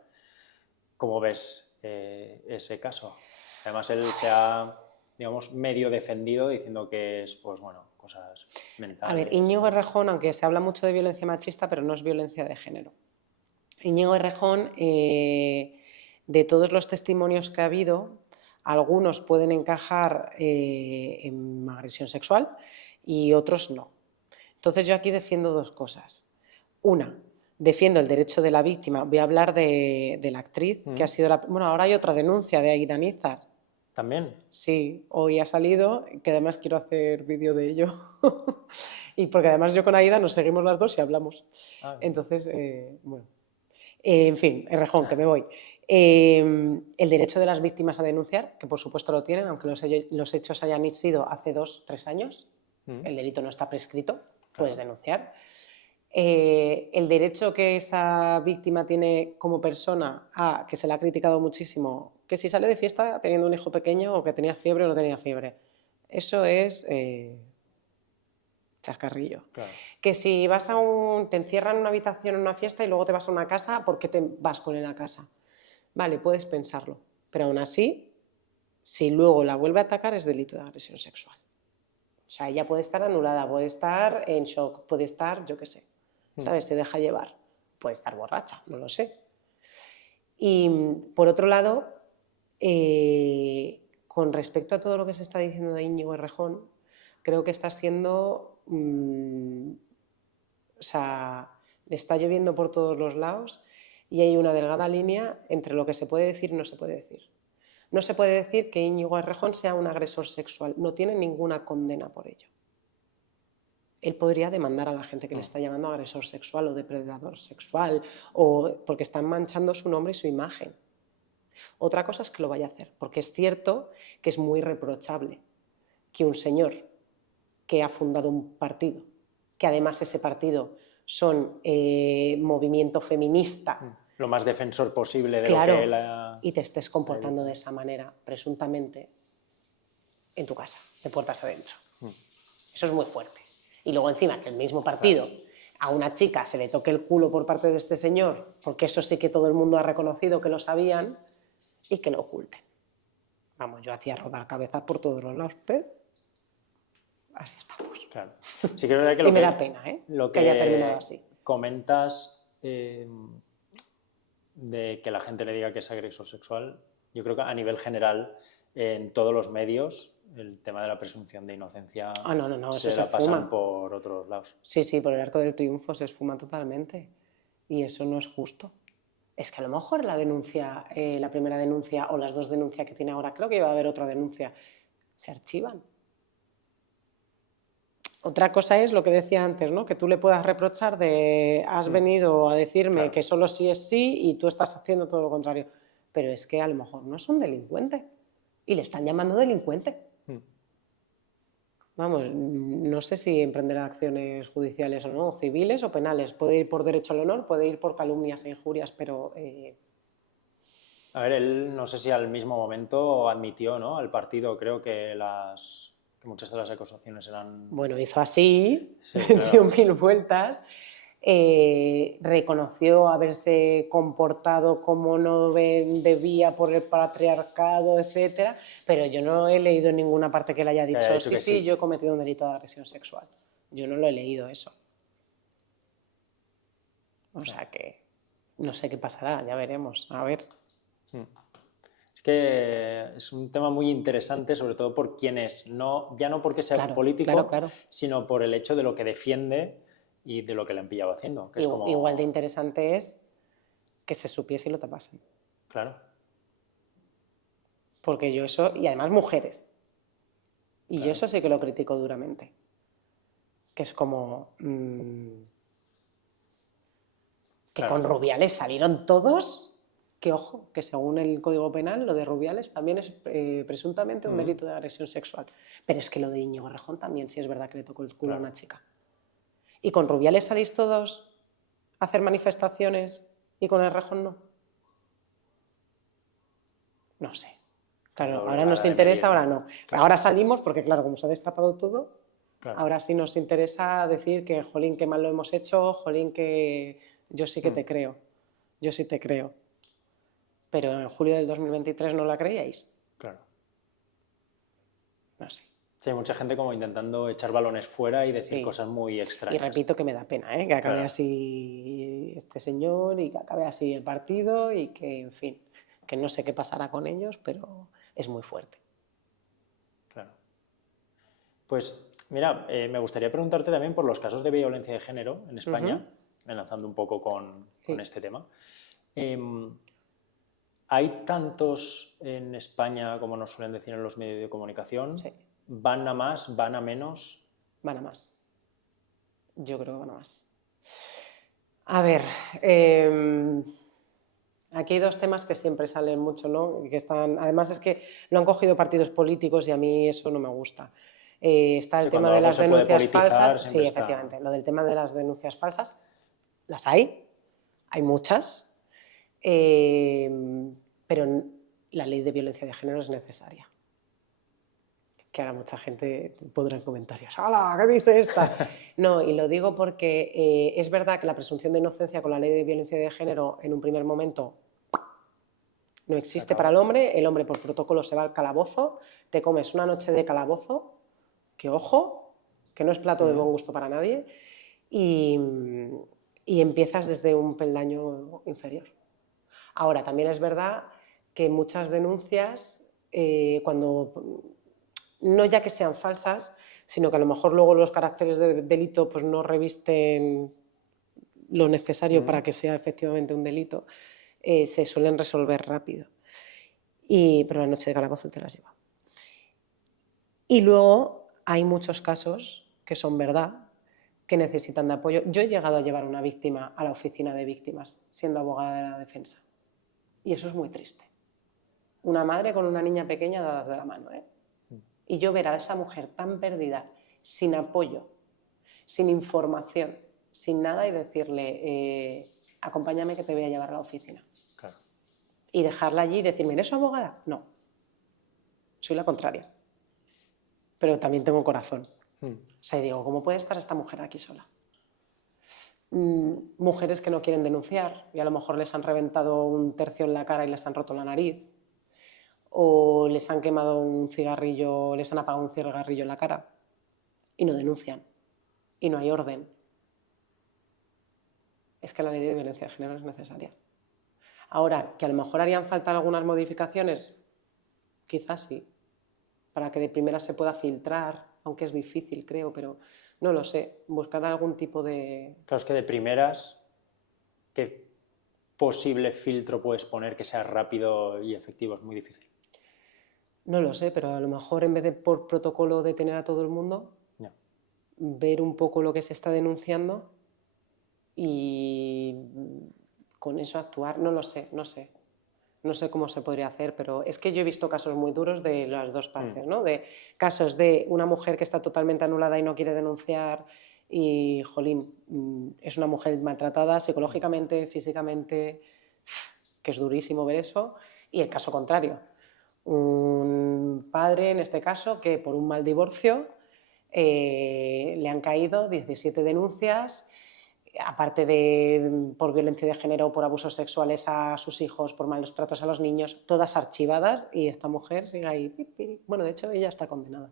¿Cómo ves ese caso? Además, él se ha, digamos, medio defendido diciendo que es, pues bueno, cosas A ver, mentales. Íñigo Tal. Errejón, aunque se habla mucho de violencia machista, pero no es violencia de género. Íñigo Errejón, de todos los testimonios que ha habido, algunos pueden encajar en agresión sexual y otros no. Entonces yo aquí defiendo 2 cosas. Una, defiendo el derecho de la víctima. Voy a hablar de la actriz, que ha sido Bueno, ahora hay otra denuncia de Aida Nízar. ¿También? Sí, hoy ha salido, que además quiero hacer vídeo de ello. Y porque además yo con Aida nos seguimos las dos y hablamos. Entonces, bueno. En fin, Errejón, que me voy. El derecho de las víctimas a denunciar, que por supuesto lo tienen, aunque los hechos hayan sido hace 2 o 3 años, el delito no está prescrito, puedes denunciar. El derecho que esa víctima tiene como persona a, que se le ha criticado muchísimo, que si sale de fiesta teniendo un hijo pequeño o que tenía fiebre o no tenía fiebre. Eso es chascarrillo. Claro. Que si te encierran en una habitación en una fiesta y luego te vas a una casa, ¿por qué te vas con él a casa? Vale, puedes pensarlo, pero aún así, si luego la vuelve a atacar es delito de agresión sexual. O sea, ella puede estar anulada, puede estar en shock, puede estar, yo qué sé, ¿sabes? Se deja llevar, puede estar borracha, no lo sé. Y por otro lado, con respecto a todo lo que se está diciendo de Íñigo Errejón, creo que está siendo, o sea, le está lloviendo por todos los lados y hay una delgada línea entre lo que se puede decir y no se puede decir. No se puede decir que Íñigo Errejón sea un agresor sexual, no tiene ninguna condena por ello. Él podría demandar a la gente que le está llamando agresor sexual o depredador sexual, porque están manchando su nombre y su imagen. Otra cosa es que lo vaya a hacer, porque es cierto que es muy reprochable que un señor que ha fundado un partido, que además ese partido son movimiento feminista, Lo más defensor posible de claro, lo que él ha... y te estés comportando de esa manera, presuntamente, en tu casa, de puertas adentro. Eso es muy fuerte. Y luego encima que el mismo partido a una chica se le toque el culo por parte de este señor, porque eso sí que todo el mundo ha reconocido que lo sabían, y que lo oculten. Vamos, yo hacía rodar cabezas por todos los lados, pero así estamos. Claro. Sí que es verdad que y me da pena, lo que haya terminado así. Comentas de que la gente le diga que es agresor sexual, yo creo que a nivel general, en todos los medios, el tema de la presunción de inocencia eso se pasan fuma por otros lados. Sí, por el arco del triunfo se esfuma totalmente. Y eso no es justo. Es que a lo mejor la denuncia, la primera denuncia o las dos denuncias que tiene ahora, creo que va a haber otra denuncia, se archivan. Otra cosa es lo que decía antes, ¿no? Que tú le puedas reprochar de has venido a decirme que solo sí es sí y tú estás haciendo todo lo contrario. Pero es que a lo mejor no es un delincuente y le están llamando delincuente. Vamos, no sé si emprenderá acciones judiciales o no, civiles o penales. Puede ir por derecho al honor, puede ir por calumnias e injurias, pero... A ver, él no sé si al mismo momento admitió, ¿no?, al partido, creo que muchas de las acusaciones eran... Bueno, hizo así, sí, claro. dio 1000 vueltas, reconoció haberse comportado como no debía por el patriarcado, etcétera, pero yo no he leído en ninguna parte que le haya dicho sí, yo he cometido un delito de agresión sexual. Yo no lo he leído eso. O sea que no sé qué pasará, ya veremos. A ver. Es que es un tema muy interesante, sobre todo por quién es, ya no porque sea político, sino por el hecho de lo que defiende y de lo que le han pillado haciendo. Que es como... Igual de interesante es que se supiese y lo tapasen. Claro. Porque yo eso, y además mujeres, y yo eso sí que lo critico duramente. Que es como... que con Rubiales salieron todos... Que ojo, que según el Código Penal lo de Rubiales también es presuntamente un delito de agresión sexual. Pero es que lo de Íñigo Errejón también, sí es verdad que le tocó el culo a una chica. ¿Y con Rubiales salís todos a hacer manifestaciones y con Errejón no? No sé. Claro, ahora nos interesa, ahora no. Ahora salimos porque, claro, como se ha destapado todo, ahora sí nos interesa decir que, jolín, qué mal lo hemos hecho, jolín, que yo sí que te creo. Yo sí te creo. Pero en julio del 2023 no la creíais. Claro. No sé. Sí, hay mucha gente como intentando echar balones fuera y decir cosas muy extrañas. Y repito que me da pena, que acabe así este señor y que acabe así el partido y que, en fin, que no sé qué pasará con ellos, pero es muy fuerte. Claro. Pues mira, me gustaría preguntarte también por los casos de violencia de género en España, enlazando un poco con este tema. ¿Hay tantos en España, como nos suelen decir en los medios de comunicación? Sí. ¿Van a más? ¿Van a menos? Van a más. Yo creo que van a más. A ver, aquí hay dos temas que siempre salen mucho, ¿no? Que están, además es que lo han cogido partidos políticos y a mí eso no me gusta. Está el tema de las denuncias falsas. Sí, efectivamente. Lo del tema de las denuncias falsas, las hay muchas. Pero la ley de violencia de género es necesaria. Que ahora mucha gente pondrá en comentarios, ¡hala! ¿Qué dice esta? No, y lo digo porque es verdad que la presunción de inocencia con la ley de violencia de género en un primer momento no existe para el hombre por protocolo se va al calabozo, te comes una noche de calabozo, que ojo, que no es plato de buen gusto para nadie, y empiezas desde un peldaño inferior. Ahora, también es verdad que muchas denuncias, cuando no ya que sean falsas, sino que a lo mejor luego los caracteres de delito pues, no revisten lo necesario para que sea efectivamente un delito, se suelen resolver rápido. pero la noche de calabozo te las lleva. Y luego hay muchos casos que son verdad, que necesitan de apoyo. Yo he llegado a llevar a una víctima a la oficina de víctimas, siendo abogada de la defensa. Y eso es muy triste. Una madre con una niña pequeña dadas de la mano, ¿eh? Y yo ver a esa mujer tan perdida, sin apoyo, sin información, sin nada, y decirle, acompáñame que te voy a llevar a la oficina. Claro. Y dejarla allí y decirme, ¿eres su abogada? No, soy la contraria. Pero también tengo corazón. O sea, y digo, ¿cómo puede estar esta mujer aquí sola? Mujeres que no quieren denunciar y a lo mejor les han reventado un tercio en la cara y les han roto la nariz, o les han quemado un cigarrillo, les han apagado un cigarrillo en la cara y no denuncian y no hay orden. Es que la ley de violencia de género es necesaria. Ahora, que a lo mejor harían falta algunas modificaciones, quizás sí, para que de primera se pueda filtrar, aunque es difícil, creo, pero no lo sé, buscar algún tipo de... Claro, es que de primeras, ¿qué posible filtro puedes poner que sea rápido y efectivo? Es muy difícil. No lo sé, pero a lo mejor en vez de por protocolo detener a todo el mundo, Ya. ver un poco lo que se está denunciando y con eso actuar, no lo sé, no sé. No sé cómo se podría hacer, pero es que yo he visto casos muy duros de las dos partes, ¿no? De casos de una mujer que está totalmente anulada y no quiere denunciar y, jolín, es una mujer maltratada psicológicamente, físicamente, que es durísimo ver eso, y el caso contrario. Un padre, en este caso, que por un mal divorcio le han caído 17 denuncias, aparte de por violencia de género, por abusos sexuales a sus hijos, por malos tratos a los niños, todas archivadas, y esta mujer sigue ahí. Bueno, de hecho, ella está condenada.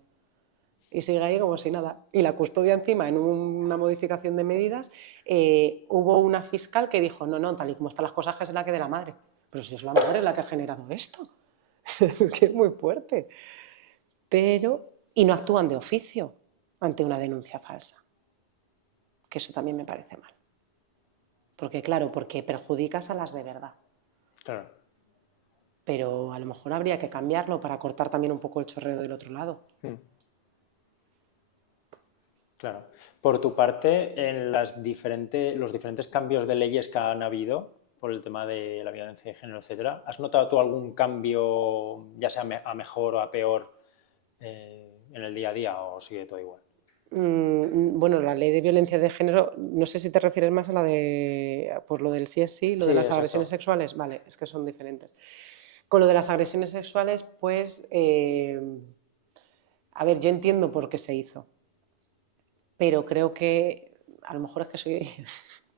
Y sigue ahí como si nada. Y la custodia encima, en una modificación de medidas, hubo una fiscal que dijo, no, tal y como están las cosas, que se la quede la madre. Pero si es la madre la que ha generado esto. Es que es muy fuerte. Y no actúan de oficio ante una denuncia falsa. Que eso también me parece mal. Porque claro, porque perjudicas a las de verdad. Claro. Pero a lo mejor habría que cambiarlo para cortar también un poco el chorreo del otro lado. Claro. Por tu parte, en los diferentes cambios de leyes que han habido por el tema de la violencia de género, etcétera, ¿has notado tú algún cambio, ya sea a mejor o a peor, en el día a día, o sigue todo igual? Bueno, la ley de violencia de género, no sé si te refieres más a la de, por lo del sí es sí, lo Sí, de las exacto. agresiones sexuales, vale, es que son diferentes. Con lo de las agresiones sexuales, pues, a ver, yo entiendo por qué se hizo, pero creo que, a lo mejor es que soy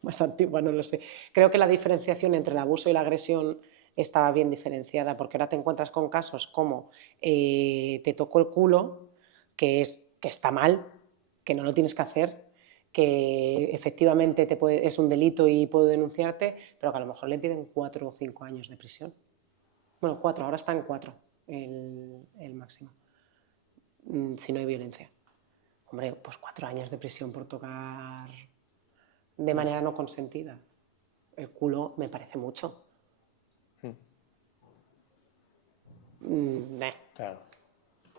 más antigua, no lo sé, creo que la diferenciación entre el abuso y la agresión estaba bien diferenciada, porque ahora te encuentras con casos como te tocó el culo, que está mal, que no lo tienes que hacer, que efectivamente es un delito y puedo denunciarte, pero que a lo mejor le piden 4 o 5 años de prisión. Bueno, 4, ahora está en 4 el máximo, si no hay violencia. Hombre, pues 4 años de prisión por tocar de manera no consentida. El culo me parece mucho. Claro.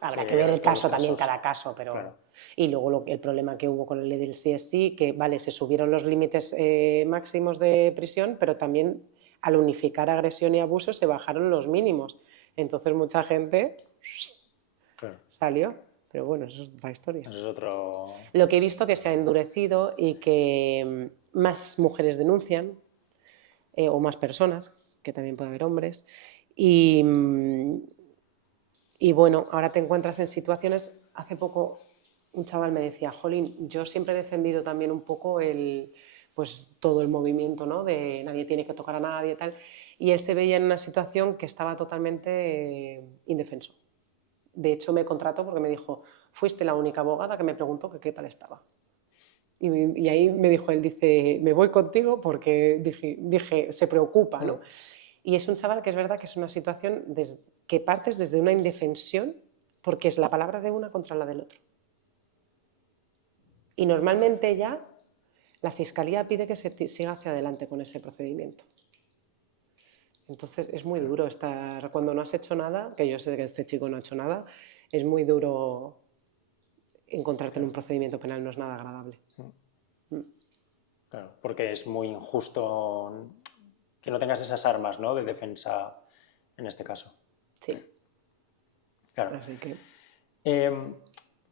Habrá Sí, que ver el todos caso los también, casos. cada caso, pero... Claro. Y luego el problema que hubo con la ley del sí es sí, que vale, se subieron los límites máximos de prisión, pero también al unificar agresión y abuso se bajaron los mínimos. Entonces mucha gente Claro. salió, pero bueno, eso es otra historia. Eso es otro... Lo que he visto que se ha endurecido y que más mujeres denuncian, o más personas, que también puede haber hombres, y bueno, ahora te encuentras en situaciones, hace poco un chaval me decía, jolín, yo siempre he defendido también un poco pues todo el movimiento, ¿no? De nadie tiene que tocar a nadie y tal, y él se veía en una situación que estaba totalmente indefenso. De hecho, me contrató porque me dijo, fuiste la única abogada que me preguntó que qué tal estaba. Y ahí me dijo, él dice, me voy contigo porque dije se preocupa, ¿no? Y es un chaval que es verdad que es una situación que partes desde una indefensión porque es la palabra de una contra la del otro. Y normalmente ya la Fiscalía pide que se siga hacia adelante con ese procedimiento. Entonces es muy duro estar, cuando no has hecho nada, que yo sé que este chico no ha hecho nada, es muy duro encontrarte en un procedimiento penal, no es nada agradable. Claro, porque es muy injusto que no tengas esas armas, ¿no?, de defensa en este caso. Sí. Claro. Así que...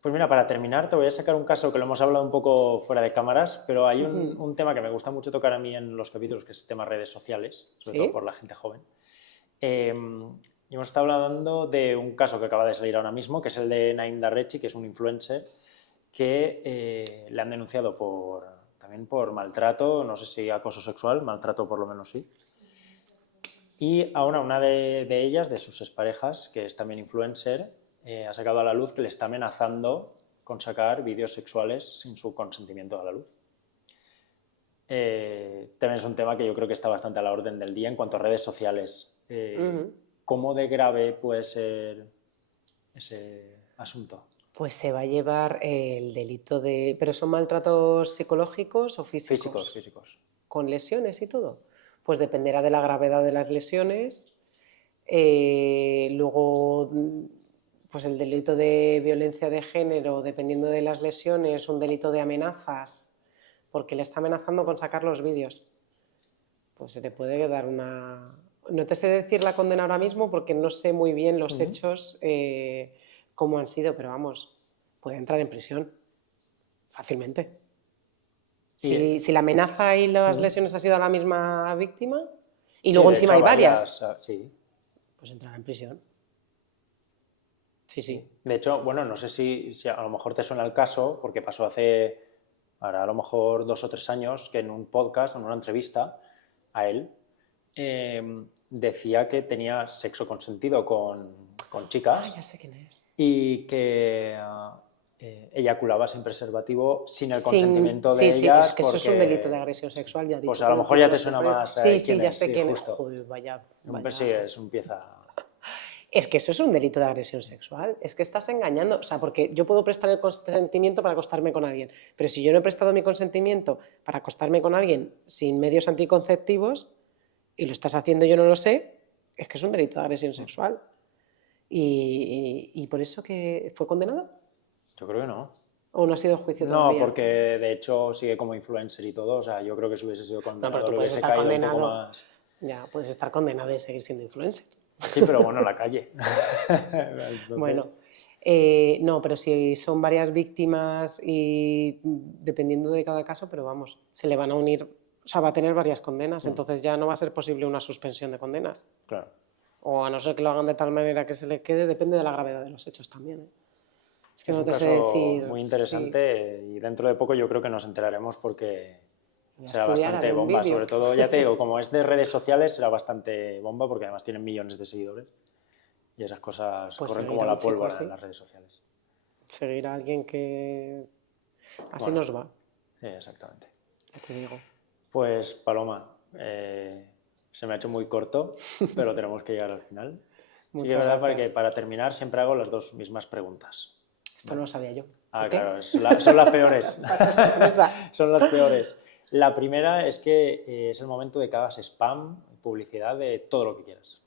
Pues mira, para terminar te voy a sacar un caso que lo hemos hablado un poco fuera de cámaras, pero hay un tema que me gusta mucho tocar a mí en los capítulos, que es el tema redes sociales, sobre todo por la gente joven. Y hemos estado hablando de un caso que acaba de salir ahora mismo, que es el de Naim Darrechi, que es un influencer que le han denunciado también por maltrato, no sé si acoso sexual, maltrato por lo menos sí. Y ahora una de ellas, de sus exparejas, que es también influencer, ha sacado a la luz que le está amenazando con sacar vídeos sexuales sin su consentimiento a la luz. También es un tema que yo creo que está bastante a la orden del día en cuanto a redes sociales. ¿Cómo de grave puede ser ese asunto? Pues se va a llevar el delito de... ¿Pero son maltratos psicológicos o físicos? Físicos. ¿Con lesiones y todo? Pues dependerá de la gravedad de las lesiones. Luego, pues el delito de violencia de género, dependiendo de las lesiones, un delito de amenazas, porque le está amenazando con sacar los vídeos. Pues se le puede dar una... No te sé decir la condena ahora mismo porque no sé muy bien los hechos, cómo han sido, pero vamos, puede entrar en prisión fácilmente. Si la amenaza y las lesiones ha sido a la misma víctima y luego encima hay varias, sí. pues entrará en prisión. Sí. De hecho, bueno, no sé si a lo mejor te suena el caso, porque pasó hace, ahora a lo mejor 2 o 3 años, que en un podcast, en una entrevista a él, decía que tenía sexo consentido con chicas. Ah, ya sé quién es. Y que eyaculaba sin preservativo, sin el consentimiento de sí, ellas. es que eso es un delito de agresión sexual, ya dicho. Pues a lo mejor ya te suena más. Sí, ya es, sé quién es. Justo. Joder, vaya. Sí, es un pieza. Es que eso es un delito de agresión sexual, es que estás engañando, o sea, porque yo puedo prestar el consentimiento para acostarme con alguien, pero si yo no he prestado mi consentimiento para acostarme con alguien sin medios anticonceptivos y lo estás haciendo y yo no lo sé, es que es un delito de agresión sexual. ¿Y por eso que fue condenado? Yo creo que no. ¿O no ha sido juicio todavía? No, porque de hecho sigue como influencer y todo, o sea, yo creo que si hubiese sido condenado, pero tú le puedes hubiese estar caído un poco condenado. más. Ya, puedes estar condenado y seguir siendo influencer. Sí, pero bueno, la calle. Bueno, no, pero si son varias víctimas y dependiendo de cada caso, pero vamos, se le van a unir, o sea, va a tener varias condenas, entonces ya no va a ser posible una suspensión de condenas. Claro. O a no ser que lo hagan de tal manera que se le quede, depende de la gravedad de los hechos también. Es que Es no un te sé caso decir. muy interesante y dentro de poco yo creo que nos enteraremos porque será bastante bomba. Sobre todo, ya te digo, como es de redes sociales, será bastante bomba porque además tienen millones de seguidores y esas cosas Pues corren como la pólvora chico, en las redes sociales. Seguir a alguien que así nos va. Sí, exactamente. Ya te digo. Pues Paloma, se me ha hecho muy corto, pero tenemos que llegar al final. Sí que es verdad que para terminar siempre hago las 2 mismas preguntas. Esto no lo sabía yo. Ah, claro, son las peores. Son las peores. La primera es que es el momento de que hagas spam, publicidad de todo lo que quieras.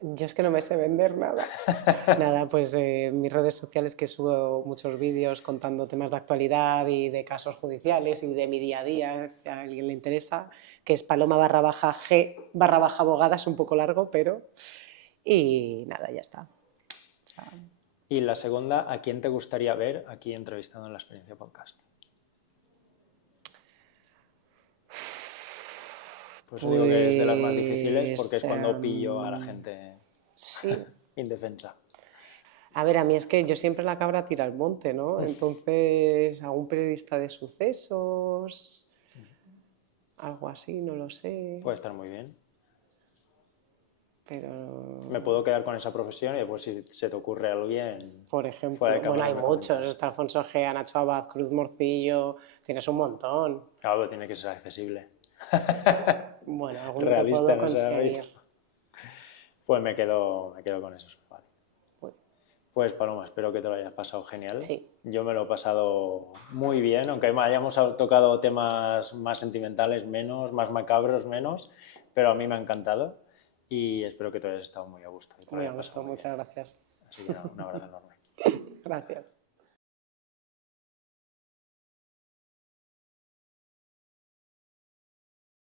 Yo es que no me sé vender nada. Nada, pues en mis redes sociales que subo muchos vídeos contando temas de actualidad y de casos judiciales y de mi día a día, si a alguien le interesa, que es paloma_g_abogada, es un poco largo, pero... Y nada, ya está. O sea... Y la segunda, ¿a quién te gustaría ver aquí entrevistando en La Experiencia Podcast? Pues digo que es de las más difíciles porque es cuando pillo a la gente indefensa. A ver, a mí es que yo siempre la cabra tira al monte, ¿no? Entonces, algún periodista de sucesos, algo así, no lo sé. Puede estar muy bien. Pero... Me puedo quedar con esa profesión y después si se te ocurre alguien... Por ejemplo, bueno, hay muchos, está Alfonso Gea, Nacho Abad, Cruz Morcillo, tienes un montón. Claro, pero tiene que ser accesible. Bueno, alguno que puedo conseguir. Pues me quedo con eso. Vale. Pues Paloma, espero que te lo hayas pasado genial. Sí. Yo me lo he pasado muy bien, aunque hayamos tocado temas más sentimentales menos, más macabros menos, pero a mí me ha encantado y espero que tú hayas estado muy a gusto. Muy a gusto, muchas gracias. Así que un abrazo enorme. Gracias.